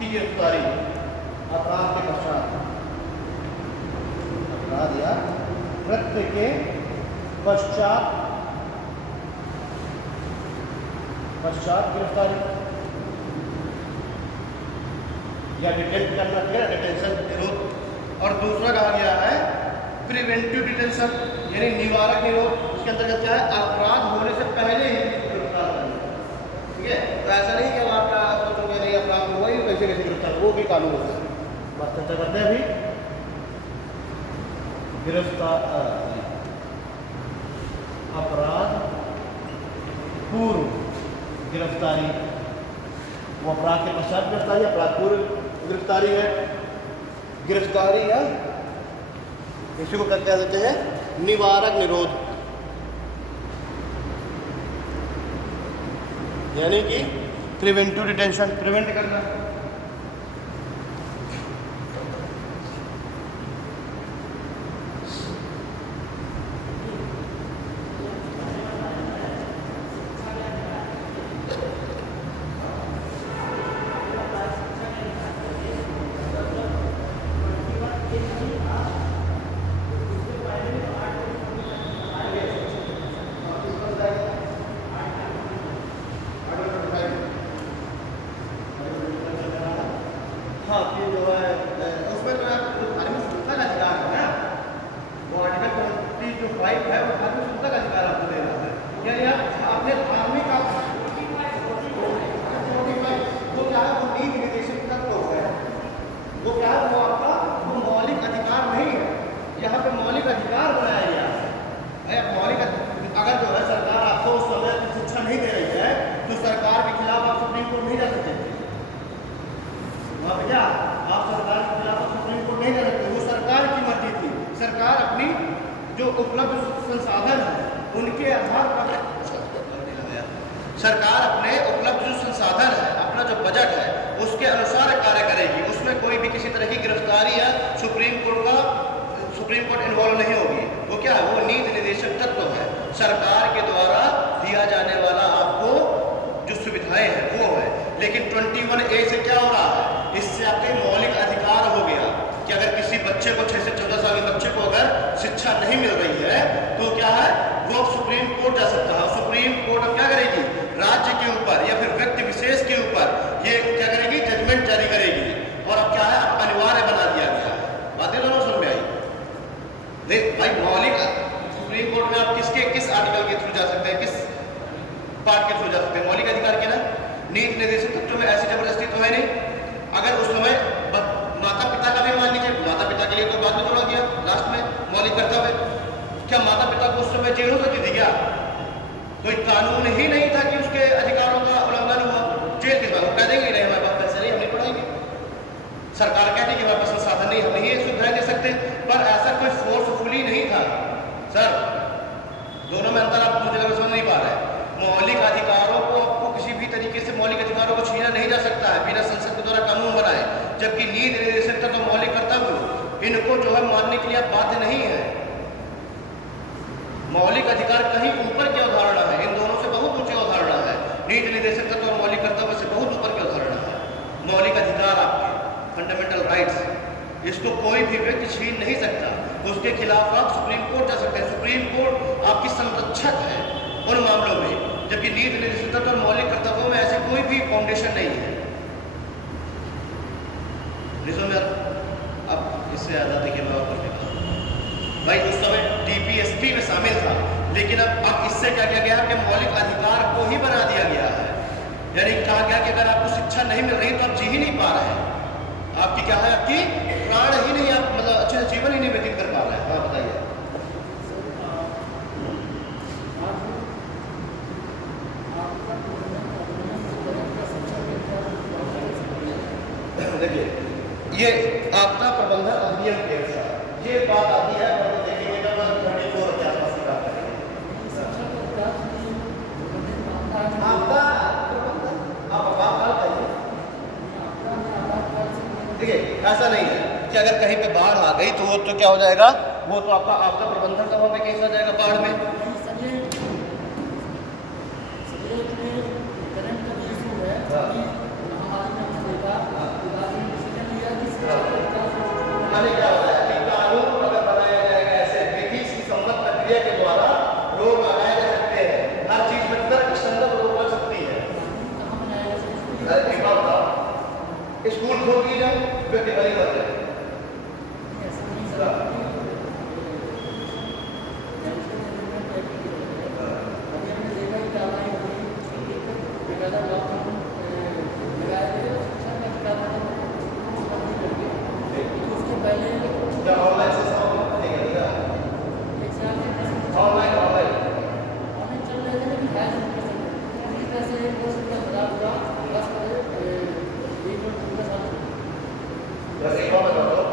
की गिरफ्तारी अपराध के पश्चात, अपराध या कृत्य के पश्चात गिरफ्तारी या डिटेन करना, ठीक है, डिटेंशन निरोध। और दूसरा कहा गया है प्रिवेंटिव डिटेंशन यानी निवारक निरोध। उसके अंतर्गत क्या है, अपराध होने से पहले ही गिरफ्तार करना, ठीक है। तो ऐसा नहीं कि आप सोचोगे नहीं अपराध हुआ ही कैसे कैसे गिरफ्तार, वो भी कानून होता है। बात चर्चा करते हैं अभी गिरफ्तार अपराध पूर्व गिरफ्तारी, वो अपराध के पश्चात गिरफ्तारी, अपराध पूर्व गिरफ्तारी है। गिरफ्तारी या इसी को क्या कहते हैं, निवारक निरोध, यानी कि प्रिवेंटिव डिटेंशन, प्रिवेंट करना। हाँ, कि जो है उसमें जो है धार्मिक सुरक्षा का अधिकार है ना, वो आर्टिकल 25 है, वो धार्मिक सुरक्षा का अधिकार आपको दे रहा है। यानी आप अपने धार्मिक वो क्या है, वो नीति निर्देशक तत्व है, वो क्या है, वो आपका वो मौलिक अधिकार नहीं है। यहाँ पे मौलिक अधिकार बनाया गया है। मौलिक अगर जो है सरकार आपको उस समय शिक्षा नहीं दे रही है तो सरकार के खिलाफ आप सुप्रीम कोर्ट नहीं जा सकते। भैया आप सरकार के खिलाफ सुप्रीम कोर्ट नहीं जा सकते, वो सरकार की मर्जी थी। सरकार अपनी जो उपलब्ध संसाधन है उनके आधार पर, सरकार अपने उपलब्ध जो संसाधन है, अपना जो बजट है उसके अनुसार कार्य करेगी। उसमें कोई भी किसी तरह की गिरफ्तारी या सुप्रीम कोर्ट इन्वॉल्व नहीं होगी। वो क्या है, वो नीति निर्देशक तत्व है, सरकार के द्वारा दिया जाने वाला आपको जो सुविधाएं हैं वो है। लेकिन 21A से क्या हो रहा है, इससे आपके मौलिक अधिकार हो गया कि अगर किसी बच्चे को 6 से 14 साल के बच्चे को अगर शिक्षा नहीं मिल रही है तो क्या है, वो सुप्रीम कोर्ट जा सकता है। सुप्रीम कोर्ट अब क्या करेगी, राज्य के ऊपर या फिर व्यक्ति विशेष के ऊपर ये क्या करेगी, जजमेंट जारी करेगी। और अब क्या है, अनिवार्य बना दिया गया। बातें दोनों समझ में आई? देख भाई, मौलिक सुप्रीम कोर्ट में आप किस आर्टिकल के थ्रू जा सकते हैं, किस पार्ट के थ्रू जा सकते हैं, मौलिक अधिकार के ना। नीति निर्देशक तत्व में ऐसी जबरदस्ती तो है नहीं। अगर उस समय माता पिता का भी मान लीजिए, माता पिता के लिए तो बाद में तोड़ा गया लास्ट में मौलिक कर्तव्य, क्या माता पिता को उस समय जेल हो सकती थी क्या? कोई कानून ही नहीं था कि उसके अधिकारों का उल्लंघन हुआ, जेल किस बात, वो कह देंगे नहीं हमारे पास पैसे नहीं, हम नहीं पढ़ाएंगे। सरकार कहती कि हमारे पास संसाधन नहीं, हम नहीं ये सुविधाएं दे सकते। पर ऐसा कोई फोर्सफुली नहीं था सर। दोनों में अंतर आप मुझे लगा समझ नहीं पा रहे। मौलिक अधिकारों को आपको किसी भी तरीके से मौलिक अधिकारों को छीना नहीं जा सकता है बिना संसद के द्वारा कानून बनाए। जबकि नीति निर्देशक तत्व मौलिक कर्तव्य इनको जो है मानने के लिए आप बाध्य नहीं है। मौलिक अधिकार कहीं ऊपर की अवधारणा है, इन दोनों से बहुत ऊंची अवधारणा है। नीति निर्देशक तत्व और मौलिक कर्तव्य से बहुत ऊपर की अवधारणा है। मौलिक अधिकार आपके फंडामेंटल राइट्स, इसको कोई भी व्यक्ति छीन नहीं सकता। उसके खिलाफ आप सुप्रीम कोर्ट जा सकते हैं। सुप्रीम कोर्ट आपकी संरक्षक है उन मामलों में, जबकि नीति निर्देशक तत्व और मौलिक कर्तव्यों में ऐसी कोई भी फाउंडेशन नहीं है। अब इससे ज्यादा देखिए मैं और भाई, उस समय DPSP में शामिल था, लेकिन अब इससे क्या किया गया कि मौलिक अधिकार को ही बना दिया गया है। यानी कहा गया कि अगर आपको शिक्षा नहीं मिल रही तो आप जी ही नहीं पा रहे हैं, आपकी क्या है, आपकी प्राण ही नहीं, आप मतलब अच्छे से जीवन ही नहीं व्यतीत कर पा रहे हैं। हाँ बताइए। देखिए ये आपदा प्रबंधन अधिनियम के अनुसार ये बात आती है, और देखेंगे जब 34 के आसपास की बात करेंगे। आपदा देखिए ऐसा नहीं है कि अगर कहीं पे बाढ़ आ गई तो वो तो क्या हो जाएगा, वो तो आपका आपदा प्रबंधन का वहाँ पे केस आ जाएगा बाढ़ में। अरे एक बात बताओ, स्कूल खोल दिए जाए, व्यक्ति बड़ी कर जाए, ऑनलाइन ऑनलाइन ऑनलाइन एक बात बताओ,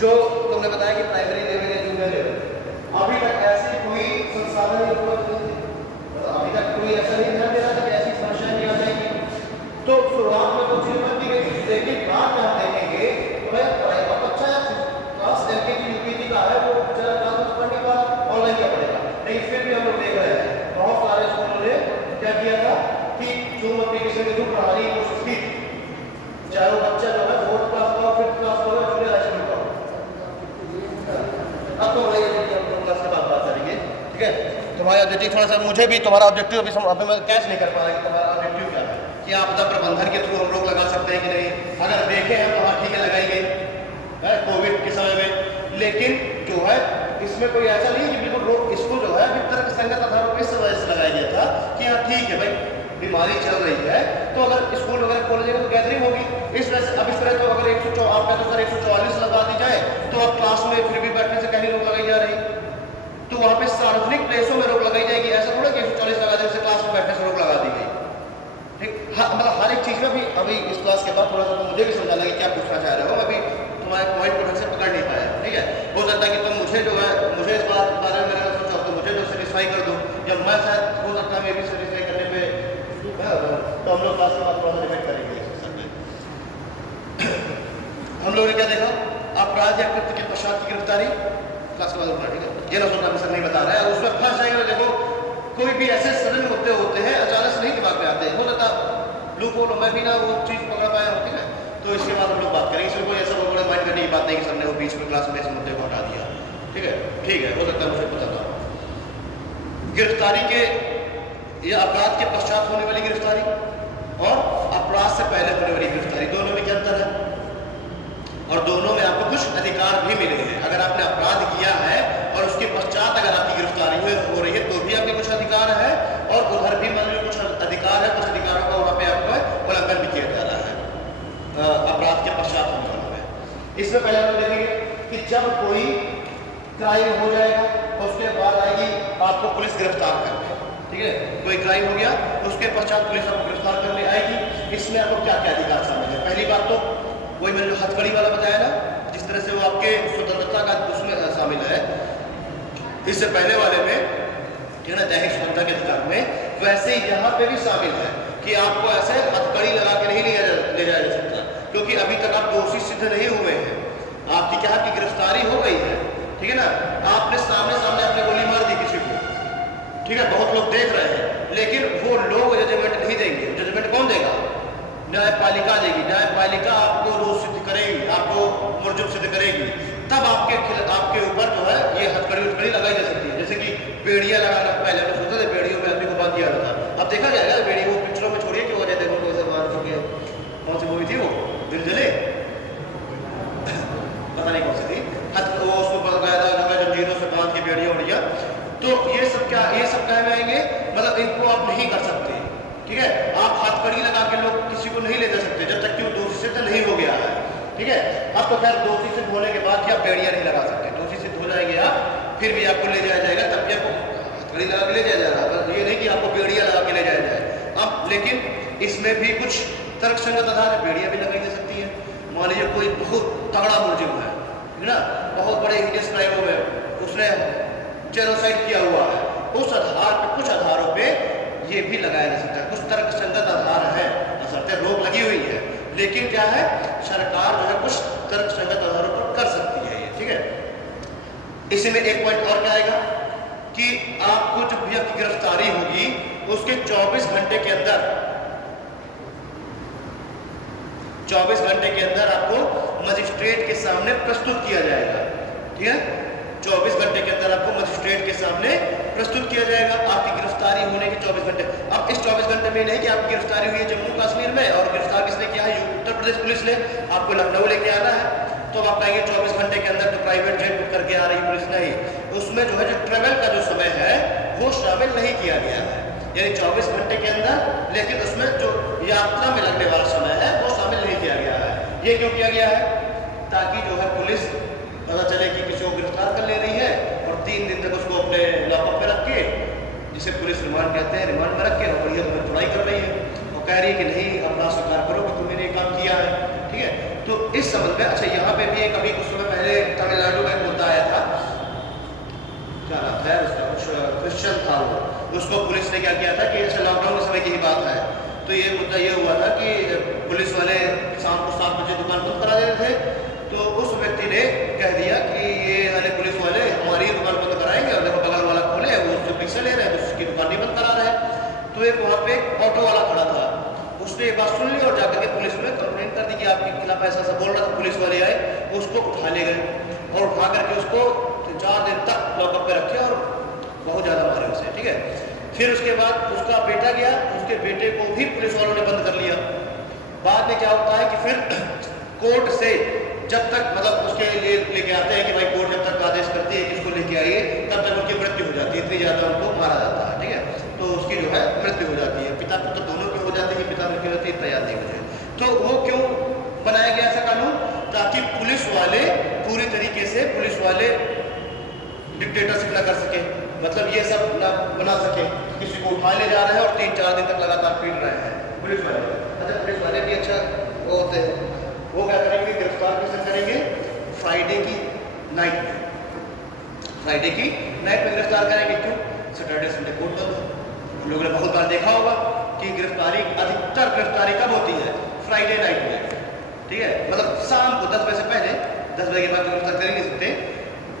जो तुमने बताया कि प्राइमरी लेवल या जूनियर लेवल, अभी तक ऐसी कोई संसाधन उपलब्ध नहीं थे, अभी तक कोई ऐसा नहीं ध्यान दे रहा था कि ऐसी समस्या नहीं आ जाएगी। तो शुरुआत में तो चीज बनती गई, लेकिन बाद में आप देखेंगे तो भाई बच्चा क्लास एलकेजी यूकेजी का है, वो बच्चा क्लास में पढ़ने का ऑनलाइन क्या पढ़ेगा, लेकिन फिर भी हम लोग देख रहे हैं बहुत सारे स्कूलों ने क्या किया था कि जूम एप्लीकेशन के थ्रू पढ़ाने की कोशिश की, चाहे वो बच्चा जो है 4th क्लास का, 5th क्लास का, जूनियर हाई स्कूल का। अब तो भाई हम क्लास के बाद बात करेंगे, ठीक है। तुम्हारा ऑब्जेक्टिव थोड़ा सा, मुझे भी तुम्हारा ऑब्जेक्टिव अभी मैं कैच नहीं कर पा रहा कि तुम्हारा ऑब्जेक्टिव क्या है, कि आपदा प्रबंधन के थ्रू हम लोग लगा सकते हैं कि नहीं। अगर देखें हम तो हाँ ठीक है, लगाई गई है कोविड के समय में, लेकिन जो है इसमें कोई ऐसा नहीं है कि बिल्कुल रोक, इसको जो है अभी तर्क संगत आधारों पर इस वजह से लगाया गया था कि हाँ ठीक है भाई बीमारी चल रही है, तो अगर स्कूल वगैरह खोल जाएगा तो गैदरिंग होगी, इस वजह से। अब इस तरह तो अगर 144 लगा दी जाए तो अब क्लास में फिर भी बैठने से कहीं रोक लगाई जा रही, तो वहाँ पे सार्वजनिक प्लेसों में रोक लगाई जाएगी। ऐसा थोड़ा कि 140 लगा देने से क्लास में बैठने से रोक लगा दी गई, ठीक। हाँ, मतलब हर एक चीज़ में भी अभी इस क्लास के बाद थोड़ा सा तो मुझे भी समझाना कि क्या पूछना चाह रहे हो, मैं अभी तुम्हारे पॉइंट को ढंग से पकड़ नहीं पाया, ठीक है। हो सकता है कि तुम मुझे जो है, मुझे इस बात के बारे में मेरा सोचो तो मुझे जो सेटिस्फाई कर दो, या मैं शायद हो सकता है मैं भी सेटिस्फाई करने पे, तो हम लोग क्लास के बाद थोड़ा सा डिबेट करेंगे। हम लोगों ने क्या देखा, अपराध या कृत्य के पश्चात की गिरफ्तारी क्लास के बाद होगा, ठीक है। ये ना सोचना सर नहीं बता रहा है, उसमें फंस जाएंगे। देखो कोई भी ऐसे सडन मुद्दे होते हैं अचानक से नहीं दिमाग में आते हैं, हो सकता लूप होल मैं भी ना वो चीज़ पकड़ पाया हो, ठीक है। तो इसके बाद हम लोग बात करेंगे, इसमें कोई ऐसा बड़ा माइंड करने की बात नहीं कि सर ने वो बीच में क्लास में इस मुद्दे को हटा दिया, ठीक है। ठीक है, हो सकता है मुझे पता था। गिरफ्तारी के या अपराध के पश्चात होने वाली गिरफ्तारी और अपराध से पहले होने वाली गिरफ्तारी, दोनों में क्या अंतर है, और दोनों में आपको कुछ अधिकार भी मिले हैं। अगर आपने अपराध किया है और उसके पश्चात अगर आपकी गिरफ्तारी हो रही है तो भी आपके कुछ अधिकार है, और उधर भी मान लो कुछ अधिकार है, कुछ अधिकारों का वहाँ पे आपको उल्लंघन भी किया जा रहा है अपराध के पश्चात होने वाला है। इसमें पहले हम देखेंगे कि जब कोई क्राइम हो जाएगा उसके बाद आएगी आपको पुलिस गिरफ्तार करने, ठीक है। कोई क्राइम हो गया उसके पश्चात पुलिस आपको गिरफ्तार करने आएगी। इसमें आपको क्या क्या अधिकार शामिल है। पहली बात तो वही मैंने जो हथकड़ी वाला बताया ना, जिस तरह से वो आपके स्वतंत्रता का उसमें शामिल है, इससे पहले वाले में ठीक है ना, दैहिक स्वतंत्रता के अधिकार में, वैसे ही यहाँ पे भी शामिल है कि आपको ऐसे हथकड़ी लगा के नहीं ले जाया जा सकता, क्योंकि अभी तक आप दोषी सिद्ध नहीं हुए हैं। आपकी क्या आपकी गिरफ्तारी हो गई है, ठीक है ना, आपने सामने आपने गोली मार दी किसी को, ठीक है, बहुत लोग देख रहे हैं, लेकिन वो लोग जजमेंट नहीं देंगे। जजमेंट कौन देगा? न्यायपालिका देगी। न्यायपालिका आपको दोष सिद्ध करेगी, आपको मुर्जुम सिद्ध करेगी, तब आपके ऊपर जो है ये हथकड़ी लगाई जा सकती है। जैसे कि बेड़िया लगाना, पहले हम सोचते थे बेड़ियों में आदमी को बांध दिया था, अब देखा जाएगा बेड़ी वो पिक्चरों में छोड़िए कि वो जैसे देखो कैसे बांध चुके, कौन सी मूवी थी वो, दिल जले पता नहीं कौन सी थी, वो उसको गया था जंजीरों से बांध के बेड़िया उड़िया। तो ये सब क्या में आएंगे, मतलब इनको आप नहीं कर सकते, ठीक है। आप हथकड़ी लगा के लोग किसी को नहीं ले जा सकते जब तक कि वो दोषी सिद्ध नहीं हो गया है, ठीक है। अब तो खैर दोषी सिद्ध होने के बाद क्या बेड़िया नहीं लगा सकते, दोषी सिद्ध हो जाएंगे आप, फिर भी आपको ले जाया जाएगा, तब भी आपको हथकड़ी लगा के ले जाया जाएगा, ये नहीं कि आपको बेड़िया लगा के ले जाया जाए। अब लेकिन इसमें भी कुछ तर्कसंगत आधार है, बेड़िया भी लगाई जा सकती है। मान लीजिए कोई बहुत तगड़ा मुलजिम है, ठीक ना, बहुत बड़े हिडियस क्राइमों में उसने जेनोसाइड किया हुआ है, उस आधार पे कुछ आधारों पे ये भी लगाया जा सकता है। कुछ तर्कसंगत आधार है, शर्तें रोक लगी हुई है, लेकिन क्या है सरकार जो है कुछ तर्कसंगत आधारों पर कर सकती है ये, ठीक है। इसी में एक पॉइंट और क्या आएगा कि आपको जब भी आपकी गिरफ्तारी होगी उसके 24 घंटे के अंदर आपको मजिस्ट्रेट के सामने प्रस्तुत किया जाएगा, ठीक है। 24 घंटे के अंदर आपको मजिस्ट्रेट के सामने प्रस्तुत किया जाएगा। आपकी गिरफ्तारी होने की 24 घंटे। अब इस 24 घंटे में नहीं कि आपकी गिरफ्तारी हुई है जम्मू कश्मीर में और गिरफ्तार किसने किया है, उत्तर प्रदेश पुलिस ने, आपको लखनऊ लेके आना है, तो आप कहेंगे 24 घंटे के अंदर तो प्राइवेट जेट बुक करके आ रही पुलिस। नहीं, उसमें जो है जो ट्रेवल का जो समय है वो शामिल नहीं किया गया है, यानी 24 घंटे के अंदर, लेकिन उसमें जो यात्रा में लगने वाला समय है वो शामिल नहीं किया गया है। ये क्यों किया गया है, ताकि जो है पुलिस पता चले कि किसी को गिरफ्तार कर ले रही है और 3 दिन तक उसको अपने लॉकअप पे रख के, जिसे पुलिस रिमांड कहते हैं, रिमांड में रख के और बढ़िया तुम्हें थोड़ा कर रही है और कह रही है कि नहीं अपना स्वीकार करो कि तुमने ये काम किया है। ठीक है, तो इस संबंध में अच्छा यहाँ पे भी एक अभी कुछ समय पहले तमिलनाडु में एक मुद्दा आया था, क्या नाम था उसका, कुछ क्रिश्चियन था वो, उसको पुलिस ने क्या किया था कि अच्छा लॉकडाउन के समय की ही बात है, तो ये मुद्दा ये हुआ था कि पुलिस वाले शाम को 7 बजे दुकान बंद करा देते थे, तो उस व्यक्ति ने कह दिया कि ये वाले पुलिस वाले हमारी दुकान बंद कराएंगे और देखो बगल वाला खोले वो उससे पैसे ले रहे हैं तो उसकी दुकान नहीं बंद करा रहे हैं। तो एक वहाँ पे ऑटो वाला खड़ा था, उसने ये बात सुन ली और जाकर के पुलिस में कंप्लेंट कर दी कि आपके खिलाफ ऐसा ऐसा बोल रहा था। पुलिस वाले आए, उसको उठा ले गए और उठा करके उसको 4 दिन तक लॉकअप पे रखे और बहुत ज़्यादा मारे उसे। ठीक है, फिर उसके बाद उसका बेटा गया, उसके बेटे को भी पुलिस वालों ने बंद कर लिया। बाद में क्या होता है कि फिर कोर्ट से जब तक मतलब उसके लिए लेके आते हैं कि भाई कोर्ट जब तक आदेश करती है कि इसको लेके आइए, तब तक उनकी मृत्यु हो जाती है, इतनी ज़्यादा उनको मारा जाता है। ठीक है, तो उसकी जो है मृत्यु हो जाती है, पिता पुत्र दोनों की हो जाती है, पिता मृत्यु होती है, इतना याद नहीं मुझे। तो वो क्यों बनाया गया ऐसा कानून, ताकि पुलिस वाले पूरी तरीके से पुलिस वाले डिक्टेटरशिप ना कर सके, मतलब ये सब ना बना सके, किसी को उठा ले जा रहे हैं और 3-4 दिन तक लगातार पीट रहे हैं पुलिस वाले। अच्छा, पुलिस वाले भी अच्छा वो होते हैं, वो क्या करेंगे, गिरफ्तार किसे करेंगे, फ्राइडे की नाइट में, फ्राइडे की नाइट में गिरफ्तार करेंगे। क्यों, सैटरडे संडे कोर्ट बंद है। हम लोगों ने बहुत बार देखा होगा कि गिरफ्तारी, अधिकतर गिरफ्तारी कब होती है, फ्राइडे नाइट में। ठीक है, मतलब शाम को 10 बजे से पहले, 10 बजे के बाद गिरफ्तार कर नहीं सकते,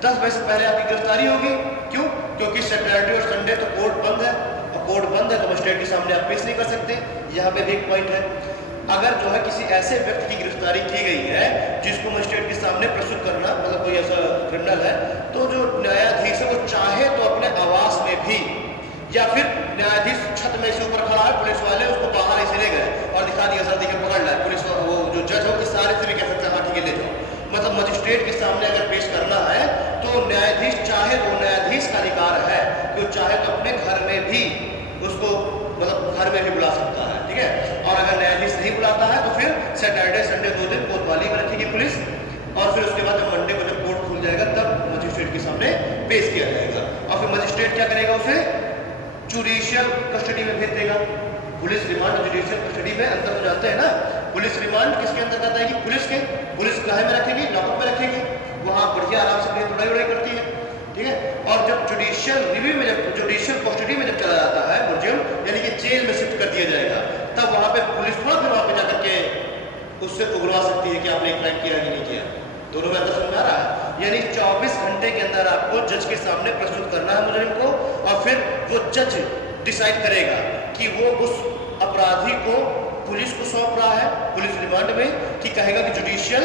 10 बजे से पहले आपकी गिरफ्तारी होगी। क्यों, क्योंकि सैटरडे और संडे तो कोर्ट बंद है और कोर्ट बंद है तो मजिस्ट्रेट के सामने आप पेश नहीं कर सकते। यहाँ पे भी एक पॉइंट है, अगर जो है किसी ऐसे व्यक्ति की गिरफ्तारी की गई है जिसको मजिस्ट्रेट के सामने प्रस्तुत करना, मतलब कोई ऐसा क्रिमिनल है, तो जो न्यायाधीश है वो चाहे तो अपने आवास में भी, या फिर न्यायाधीश छत में से ऊपर खड़ा है, पुलिस वाले उसको बाहर ऐसे ले गए और दिखा दिया सर देखिए पकड़ लाए, पुलिस वो जो जज हो इस सारे से भी कह सकते हैं हाँ ठीक है ले जाओ। मतलब मजिस्ट्रेट के सामने अगर पेश करना है तो न्यायाधीश चाहे, वो न्यायाधीश का अधिकार है कि वो चाहे तो अपने घर में भी उसको, मतलब घर में भी बुला सकता है। ठीक है, और अगर न्यायाधीश नहीं बुलाता है तो फिर सैटरडे संडे 2 दिन कोतवाली में रखेगी पुलिस और फिर उसके बाद जब मंडे को जब कोर्ट खुल जाएगा तब मजिस्ट्रेट के सामने पेश किया जाएगा और फिर मजिस्ट्रेट क्या करेगा, उसे जुडिशियल कस्टडी में भेज देगा। पुलिस रिमांड और जुडिशियल कस्टडी में अंतर हो जाते हैं ना। पुलिस रिमांड किसके अंदर आता है कि पुलिस काहे में रखेगी, लॉकअप में रखेगी, वहाँ बढ़िया आराम से अपनी तुड़ाई उड़ाई करती है। ठीक है, और जब जुडिशियल रिव्यू में, जब जुडिशियल कस्टडी में जब चला जाता है मुलजिम, यानी कि जेल में शिफ्ट कर दिया जाएगा, तब वहाँ पे पुलिस थोड़ा फिर वहाँ पे जाकर के उससे उगलवा सकती है कि आपने क्राइम किया कि नहीं किया। दोनों में अंतर समझ आ रहा है, यानी 24 घंटे के अंदर आपको जज के सामने प्रस्तुत करना है मुजरिम को और फिर वो जज डिसाइड करेगा कि वो उस अपराधी को पुलिस को सौंप रहा है पुलिस रिमांड में, कि कहेगा कि जुडिशियल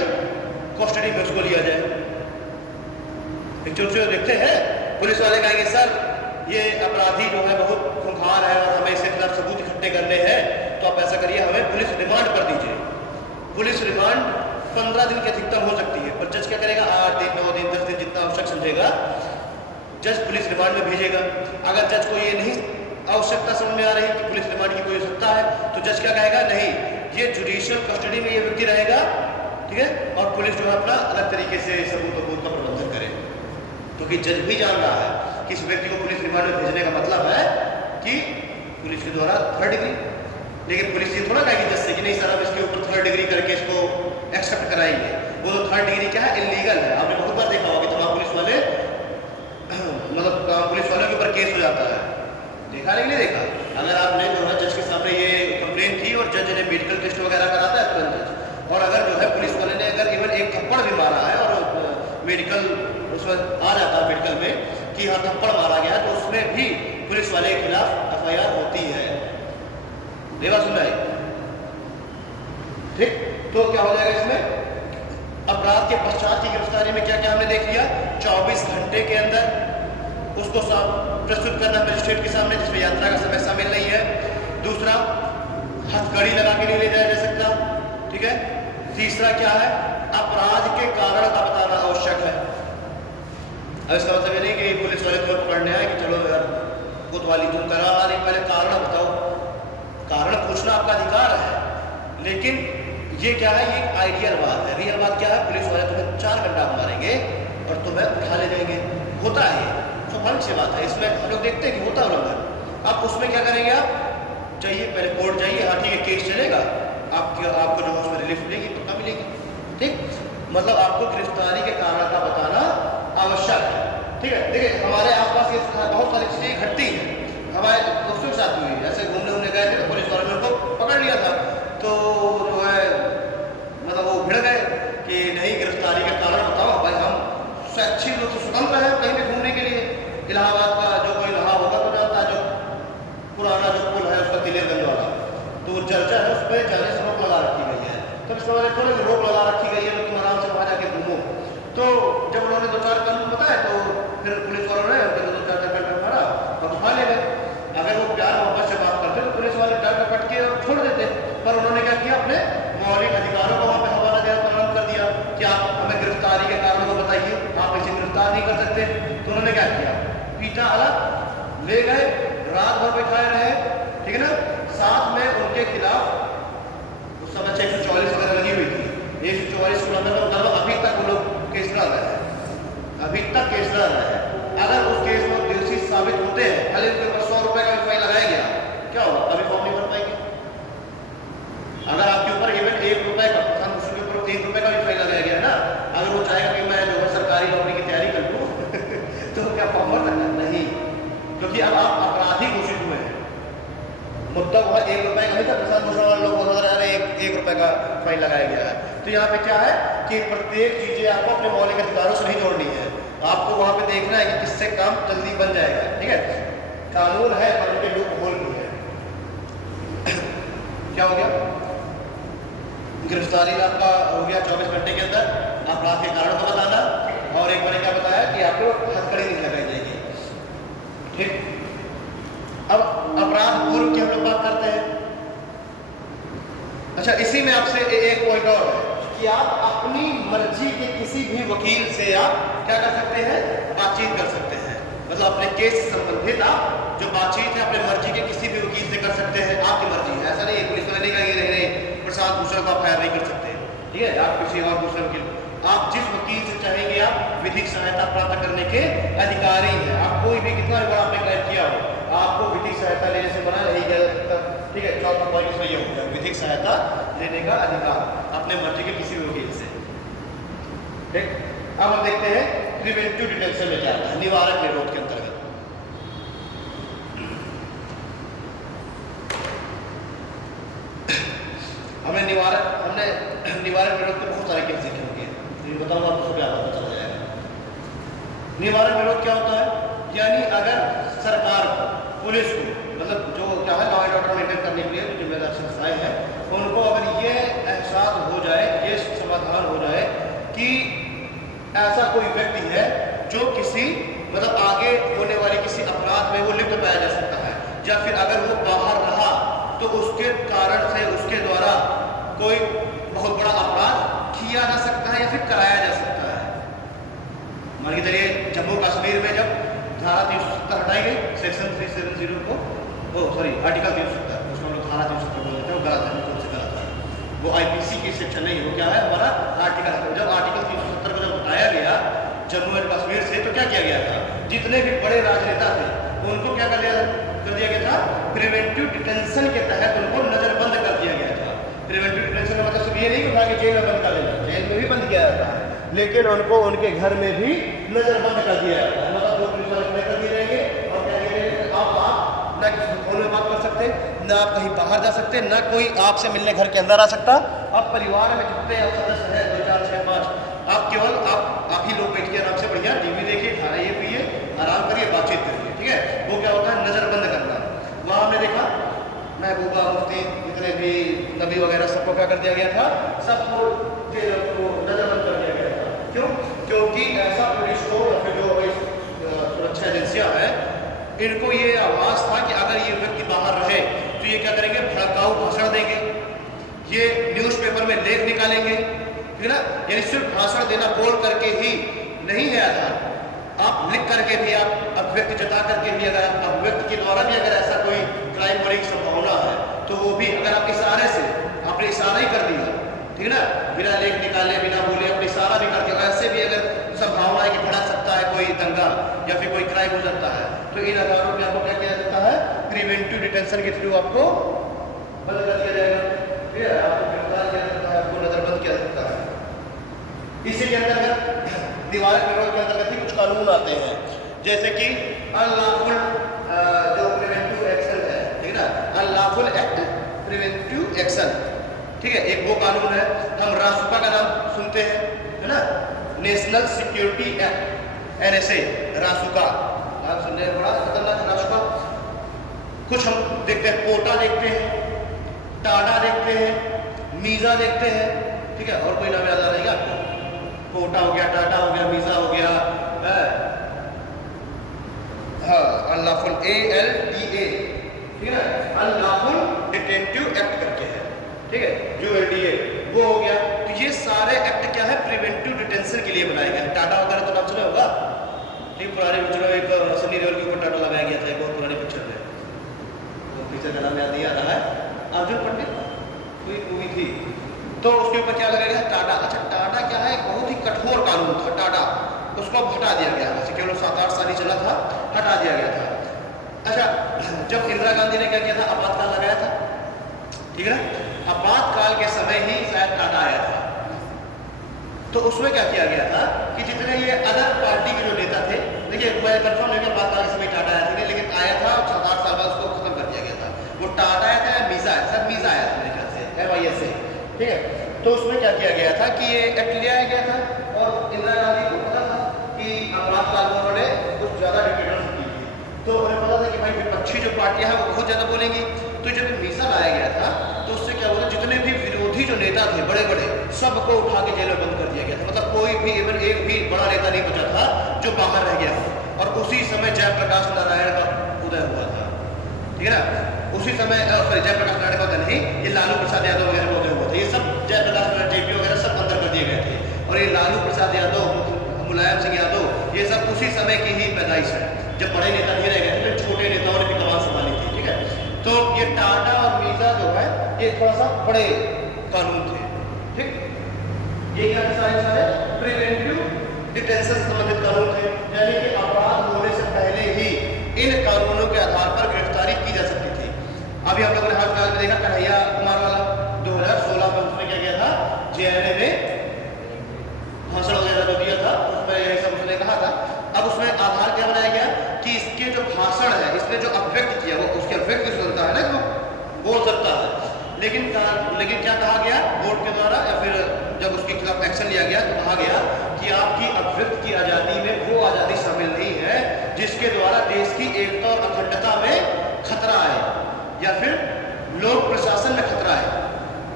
कस्टडी में उसको लिया जाए। एक चोर देखते हैं पुलिस वाले कहेंगे सर ये अपराधी जो है बहुत खूंखार है और हमें इसके खिलाफ सबूत इकट्ठे करने हैं, तो आप ऐसा करिए हमें पुलिस रिमांड कर दीजिए। पुलिस रिमांड 15 दिन की अधिकतम हो सकती है, पर जज क्या करेगा, 8 दिन 9 दिन 10 दिन जितना आवश्यक समझेगा जज पुलिस रिमांड में भेजेगा। अगर जज को ये नहीं आवश्यकता समझ में आ रही कि पुलिस रिमांड की कोई आवश्यकता है तो जज क्या कहेगा, नहीं ये जुडिशियल कस्टडी में ये व्यक्ति रहेगा। ठीक है, और पुलिस जो है अपना अलग तरीके से सबूत का प्रबंधन करे, क्योंकि जज भी जान रहा है कि इस व्यक्ति को पुलिस रिमांड में भेजने का मतलब है कि पुलिस के द्वारा 3rd डिग्री, लेकिन पुलिस ये थोड़ा कहेगी जज से कि नहीं सर हम इसके ऊपर 3rd डिग्री करके इसको एक्सेप्ट कराएंगे। वो तो 3rd डिग्री क्या है, इलीगल है। आपने बहुत बार देखा होगा कि तमाम पुलिस वाले मतलब पुलिस वालों के ऊपर केस हो जाता है, देखा नहीं देखा। अगर आपने जो है जज के सामने ये कंप्लेन की और जज ने मेडिकल टेस्ट वगैरह कराता है तुरंत जज, और अगर जो है पुलिस वाले ने अगर इवन एक थप्पड़ भी मारा है और मेडिकल उसमें आ जाता है मेडिकल में कि हाँ थप्पड़ मारा गया, तो उसमें भी पुलिस वाले के खिलाफ FIR होती है। ये बात सुन रहे, ठीक, तो क्या हो जाएगा इसमें, अपराध के पश्चात की गिरफ्तारी में क्या क्या हमने देख लिया, 24 घंटे के अंदर उसको प्रस्तुत करना मजिस्ट्रेट के सामने, जिसमें यात्रा का समय शामिल नहीं है। दूसरा, हथकड़ी लगा के नहीं ले जाया जा सकता, ठीक है। तीसरा क्या है, अपराध के कारण का बताना आवश्यक है। अब इसका मतलब ये नहीं कि पुलिस वाले को पकड़ने आए कि चलो यार कोतवाली तुम करा, नहीं, पहले कारण बताओ। कारण पूछना आपका अधिकार है, लेकिन ये क्या है, ये एक आइडियल बात है। रियल बात क्या है, पुलिस वाले तुम्हें 4 घंटा मारेंगे और तुम्हें उठा ले जाएंगे। होता है, स्वाभाविक सी बात है, इसमें हम लोग देखते हैं कि होता उल्लंघन। अब उसमें क्या करेंगे आप, चाहिए पहले कोर्ट जाइए, हाँ ठीक है केस चलेगा, आपको जो उसमें रिलीफ मिलेगी पक्का मिलेगी, ठीक। मतलब आपको गिरफ्तारी के कारण का बताना आवश्यक है, ठीक है। देखिए हमारे आसपास ये बहुत सारी चीज़ें घटती हैं, हमारे दोस्तों के साथ हुई, ऐसे घूमने गए थे तो पुलिस वालों ने उनको पकड़ लिया था, तो जो है मतलब वो भिड़ गए कि नहीं गिरफ्तारी का कारण बताओ। भाई हम स्वैच्छिक रूप से स्वतंत्र हैं कहीं भी घूमने के लिए। इलाहाबाद का जो कोई रहा होगा तो जानता है, जो पुराना जो पुल है उसका तिलेरगंज वाला, तो वो चर्चा है, उस पर जाने से रोक लगा रखी गई है। तो इसके बाद थोड़ी रोक लगा रखी गई है तो तुम आराम से वहाँ जाके घूमो। तो जब उन्होंने 2-4 कानून बताए तो फिर पुलिस वालों ने 2-4 घंटे मारा और उठा ले गए। अगर वो प्यार मोहब्बत से बात करते तो पुलिस वाले डर में पट के और छोड़ देते, पर उन्होंने क्या किया, अपने मौलिक अधिकारों को वहाँ पे हवाला देना प्रारंभ कर दिया कि आप हमें गिरफ्तारी के कारण को बताइए, आप इसे गिरफ्तार नहीं कर सकते। तो उन्होंने क्या किया, पीटा अलग ले गए, रात भर बैठाए रहे, ठीक है ना। साथ में उनके खिलाफ उस समय 144 वगैरह लगी हुई थी, 144 को मतलब अभी तक वो लोग केस लड़ रहे हैं, अभी तक केस लड़ रहे हैं। अगर उस केस में दोषी साबित होते हैं, भले उनके ऊपर 100 रुपए का फाइन लगाया गया, क्या होगा, अभी फॉर्म नहीं भर पाएंगे। अगर आपके ऊपर इवन 1 रुपए का, के ऊपर 1 रुपए का भी फाइन लगाया गया है ना, अगर वो चाहेगा कि मैं जो है सरकारी नौकरी की तैयारी कर लूँ तो क्या फॉर्म भर सकता नहीं, क्योंकि अब आप अपराधी घोषित हुए हैं। मुद्दा हुआ 1 रुपए का, अभी तक प्रशांत भूषण वाले लोग बोल रहे हैं 1 रुपए का फाइन लगाया गया है। तो यहाँ पे क्या है कि प्रत्येक चीजें आपको अपने मौलिक अधिकारों से नहीं जोड़नी है, आपको वहां पे देखना है कि किससे काम जल्दी बन जाएगा, ठीक है। कानून है पर उनके लूप होल भी है। क्या हो गया, गिरफ्तारी आपका हो गया 24 घंटे के अंदर, अपराध के कारण को बताना, और एक मैंने क्या बताया कि आपको हथकड़ी नहीं लगाई जाएगी, ठीक। अब अपराध पूर्व की हम लोग बात करते हैं। अच्छा, इसी में आपसे एक पॉइंट और है कि आप अपनी मर्जी के किसी भी वकील से आप क्या कर सकते हैं, बातचीत कर सकते हैं। मतलब अपने केस से संबंधित आप जो बातचीत है अपने मर्जी के किसी भी वकील से कर सकते हैं, आपकी मर्जी है। ऐसा नहीं पुलिस वाले नहीं कहेंगे नहीं प्रशांत भूषण को आप फायर नहीं कर सकते, ठीक है। आप किसी और दूसरे वकील, आप जिस वकील से चाहेंगे आप विधिक सहायता प्राप्त करने के अधिकारी हैं। आप कोई भी कितना बड़ा आपने क्राइम किया हो, आपको विधिक सहायता लेने से मना नहीं किया जा सकता, ठीक है। चौथा पॉइंट इसमें ये हो गया, विधिक सहायता लेने का अधिकार अपने मर्जी के किसी भी वकील से, ठीक। अब हम देखते हैं प्रिवेंटिव डिटेंशन में क्या आता है, निवारक निरोध के अंतर्गत। हमने निवारक निरोध के बहुत सारे केस देखे होंगे, बताऊंगा आपको, सब याद पता चल जाएगा। निवारक निरोध क्या होता है, यानी अगर सरकार को, पुलिस को, मतलब जो क्या है लॉ एंड ऑर्डर मेंटेन करने के लिए जो जिम्मेदार संस्थाएं हैं, उनको अगर ये एहसास हो जाए, ये समाधान हो जाए कि ऐसा कोई व्यक्ति है जो किसी मतलब आगे होने वाले किसी अपराध में वो लिप्त पाया जा सकता है, या फिर अगर वो बाहर रहा तो उसके कारण से उसके द्वारा कोई बहुत बड़ा अपराध किया जा सकता है या फिर कराया जा सकता है। मान के चलिए जम्मू कश्मीर में जब धारा 370 हटाई गई, सेक्शन 370 को, आर्टिकल 370, उसको हम लोग धारा 370 बोल देते हैं, वो गलत है, बिल्कुल से गलत है। वो आईपीसी की सेक्शन नहीं, वो क्या है हमारा आर्टिकल। जब आर्टिकल 370 को जब हटाया गया जम्मू एंड कश्मीर से, तो क्या किया गया था, जितने भी बड़े राजनेता थे उनको क्या कर दिया गया था, प्रिवेंटिव डिटेंशन के तहत उनको नजरबंद कर दिया गया था। प्रिवेंटिव डिटेंशन का मतलब सिर्फ ये नहीं कि जेल में बंद कर देना, जेल में भी बंद किया जाता है, लेकिन उनको उनके घर में भी नजरबंद कर दिया जाता है। मतलब वो पुलिस वाले कर दिए रहेंगे और क्या करेंगे, आप ना किसी फोन में बात कर सकते, ना आप कहीं बाहर जा सकते, ना कोई आपसे मिलने घर के अंदर आ सकता। अब परिवार में जितने सदस्य हैं 2, 4, 6, 5, आप केवल आप ही लोग बैठ के आराम से बढ़िया टीवी देखिए, खाइए पिए, आराम करिए, बातचीत करिए, ठीक है। वो क्या होता है, नजरबंद करना। वहाँ हमने देखा महबूबा, मुफ्ती, जितने भी नबी वगैरह सबको क्या कर दिया गया था, सबको नजरबंद कर दिया क्यों? क्योंकि ऐसा पुलिस को या फिर जो सुरक्षा एजेंसियां हैं, इनको ये आभास था कि अगर ये व्यक्ति बाहर रहे तो ये क्या करेंगे, भड़काऊ भाषण देंगे, ये न्यूज़पेपर में लेख निकालेंगे, ठीक है ना। यानी सिर्फ भाषण देना बोल करके ही नहीं है आधार, आप लिख करके भी, आप अभिव्यक्ति जता करके भी, अगर आप अभिव्यक्ति के द्वारा भी अगर ऐसा कोई क्राइम होने की संभावना है तो वो भी अगर आप इशारे से, आपने इशारा ही कर दिया, ठीक है ना, बिना लेख निकाले बिना बोले अपने इशारा भी कर दिया, ऐसे भी अगर संभावना है कि भड़क सकता है कोई दंगा या फिर कोई क्राइम हो सकता है, तो इन आधारों पे आपको क्या किया जाता है, प्रिवेंटिव डिटेंशन के थ्रू आपको बंद कर दिया जाएगा, ठीक है, आपको गिरफ्तार किया जाता है, आपको नजरबंद किया जाता है। इसी के अंतर्गत निवारक निर्णय के अंतर्गत ही कुछ कानून आते हैं, जैसे कि अनलॉफुल जो प्रिवेंटिव एक्शन है, ठीक है ना, अनलॉफुल एक्ट प्रिवेंटिव एक्शन, ठीक है, एक वो कानून है। हम रासुका का नाम सुनते हैं, है ना, नेशनल सिक्योरिटी एक्ट, NSA, रासुका नाम सुनने में बड़ा खतरनाक रासुका। कुछ हम देखते हैं, पोटा देखते हैं, टाटा देखते हैं, मीजा देखते हैं, ठीक है, और कोई नाम याद आ रहेगा आपको? पोटा हो गया, टाटा हो गया, मीजा हो गया, हाँ, अनलॉफुल ALDA, ठीक है ना, अनलॉफुल डिटेंटिव एक्ट करके है, ठीक है, ULDA वो हो गया। तो ये सारे एक्ट क्या है, प्रिवेंटिव डिटेंशन के लिए बनाए गए। टाटा वगैरह तो नाम सुना होगा, ठीक, पुराने पिक्चर में एक सनी देओल के ऊपर टाटा लगाया गया था, एक बहुत पुराने पिक्चर में, वो पिक्चर का नाम याद नहीं आ रहा है, अर्जुन पंडित कोई मूवी थी, तो उसके ऊपर क्या लगाया गया, टाटा। अच्छा, टाटा क्या है, बहुत ही कठोर कानून था टाटा, उसको हटा दिया गया, जैसे केवल 7-8 साल ही चला था, हटा दिया गया था। अच्छा, जब इंदिरा गांधी ने क्या किया था, आपातकाल लगाया था, ठीक है ना, आपातकाल के समय ही शायद टाटा आया था, तो उसमें क्या किया गया था कि जितने ये अदर पार्टी के जो नेता थे, देखिए मैं कंफर्म नहीं कि आपातकाल के समय टाटा आया था, लेकिन आया था, 7-8 साल बाद उसको खत्म कर दिया गया था। वो टाटा आया था या मीजा आया था, मीजा आया था मेरे ख्याल से, MISA, ठीक है। तो उसमें क्या किया गया था कि ये एक्ट ले आया गया था, और इंदिरा गांधी को पता था कि आपातकाल में उन्होंने कुछ ज़्यादा डिक्टेटरशिप की थी, तो उन्हें पता था कि भाई विपक्षी जो पार्टियां हैं वो बहुत ज़्यादा बोलेंगी। तो जब मीसा लाया गया था तो उससे क्या हुआ, जितने भी विरोधी जो नेता थे बड़े बड़े, सबको उठा के जेल में बंद कर दिया गया था, मतलब कोई भी इवन एक भी बड़ा नेता नहीं बचा था जो बाहर रह गया। और उसी समय जयप्रकाश नारायण का उदय हुआ था, ठीक है ना, उसी समय सॉरी जयप्रकाश नारायण का उदय नहीं, ये लालू प्रसाद यादव वगैरह का उदय हुआ था, ये सब जयप्रकाश नारायण JP वगैरह सब अंदर कर दिए गए थे। और ये लालू प्रसाद यादव, मुलायम सिंह यादव, ये सब उसी समय की ही पैदाइश है, जब बड़े नेता नहीं रह गए थे, तो छोटे नेताओं ने भी कमान संभाली थी, ठीक है। तो ये टाटा और मीजा जो है ये थोड़ा सा बड़े कानून थे, ठीक, ये क्या सारे प्रिवेंटिव डिटेंशन से संबंधित कानून थे, यानी कि अपराध होने से पहले ही इन कानूनों के आधार पर गिरफ्तारी की जा सकती थी। अभी हम लोगों ने हाल फिलहाल में देखा कन्हैया कुमार वाला 2016 में, उसने क्या किया था, JNA में भाषण वगैरह जो दिया था, उसमें यही सब उसने कहा था। अब उसमें आधार क्या बनाया गया कि इसके जो भाषण है, इसने जो अभिव्यक्त किया, वो उसके अभिव्यक्ति सुनता है ना, कि वो बोल सकता है, लेकिन क्या कहा गया बोर्ड के द्वारा, या फिर जब उसके खिलाफ एक्शन लिया गया तो कहा गया कि आपकी अभिव्यक्ति की आज़ादी में वो आज़ादी शामिल नहीं है जिसके द्वारा देश की एकता और अखंडता में खतरा आए या फिर लोक प्रशासन में खतरा है।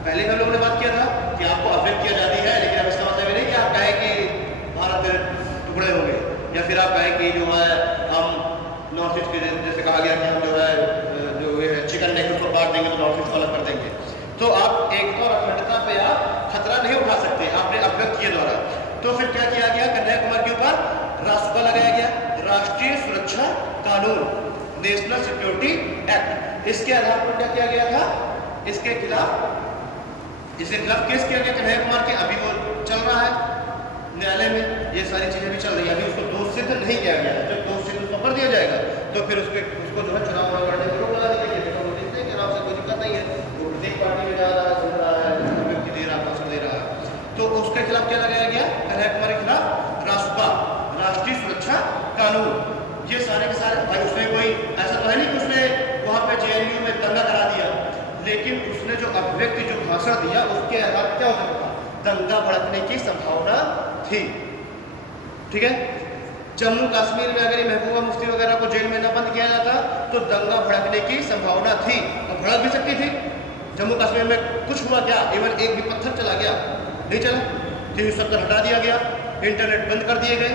पहले हम लोगों ने बात किया था कि आपको अभिव्यक्ति की आज़ादी है, लेकिन अब इसका मतलब ये नहीं कि आप कहें कि भारत के टुकड़े हो गए, या फिर आप कहें कि जो है हम नॉर्थ ईस्ट के, जैसे कहा गया कि हम जो है जो ये चिकन नेक को बांट देंगे तो नॉर्थ ईस्ट को अलग कर देंगे, तो आप एकता और अखंडता पे आप खतरा नहीं उठा सकते आपने अभिव्यक्ति के द्वारा। तो फिर क्या किया गया, कन्हैया कुमार के ऊपर रासुका लगाया गया, राष्ट्रीय सुरक्षा कानून, नेशनल सिक्योरिटी एक्ट। इसके आधार पर क्या किया गया था, इसके खिलाफ केस किया गया कन्हैया कुमार के। अभी वो चल रहा है न्यायालय में, ये सारी चीजें भी चल रही है, अभी उसको दोष सिद्ध नहीं किया गया है। जब दोष सिद्ध उसको कर दिया जाएगा तो फिर उसको जो है चुनाव लड़ने की रोक लगा दी गई है, तो नोटिस दें कि नाम से कोई दिक्कत नहीं है, वो प्रत्येक पार्टी में जा रहा है, सुन रहा है, व्यक्ति दे रहा है, भाषण दे रहा है, तो उसके खिलाफ क्या लगाया गया, कन्हैया कुमार के खिलाफ रासुका, राष्ट्रीय सुरक्षा कानून। ये सारे के सारे भाई, उसने कोई ऐसा तो है नहीं कि उसने वहाँ पे JNU में दंगा करा दिया, लेकिन उसने जो अभिव्यक्ति जो भाषण दिया उसके आधार क्या हो सकता, दंगा भड़कने की संभावना थी, ठीक है। जम्मू कश्मीर में अगर ये महबूबा मुफ्ती वगैरह को जेल में न बंद किया जाता तो दंगा भड़कने की संभावना थी, और भड़क भी सकती थी। जम्मू कश्मीर में कुछ हुआ क्या, इवन एक भी पत्थर चला गया नहीं चला, 370 हटा दिया गया, इंटरनेट बंद कर दिए गए।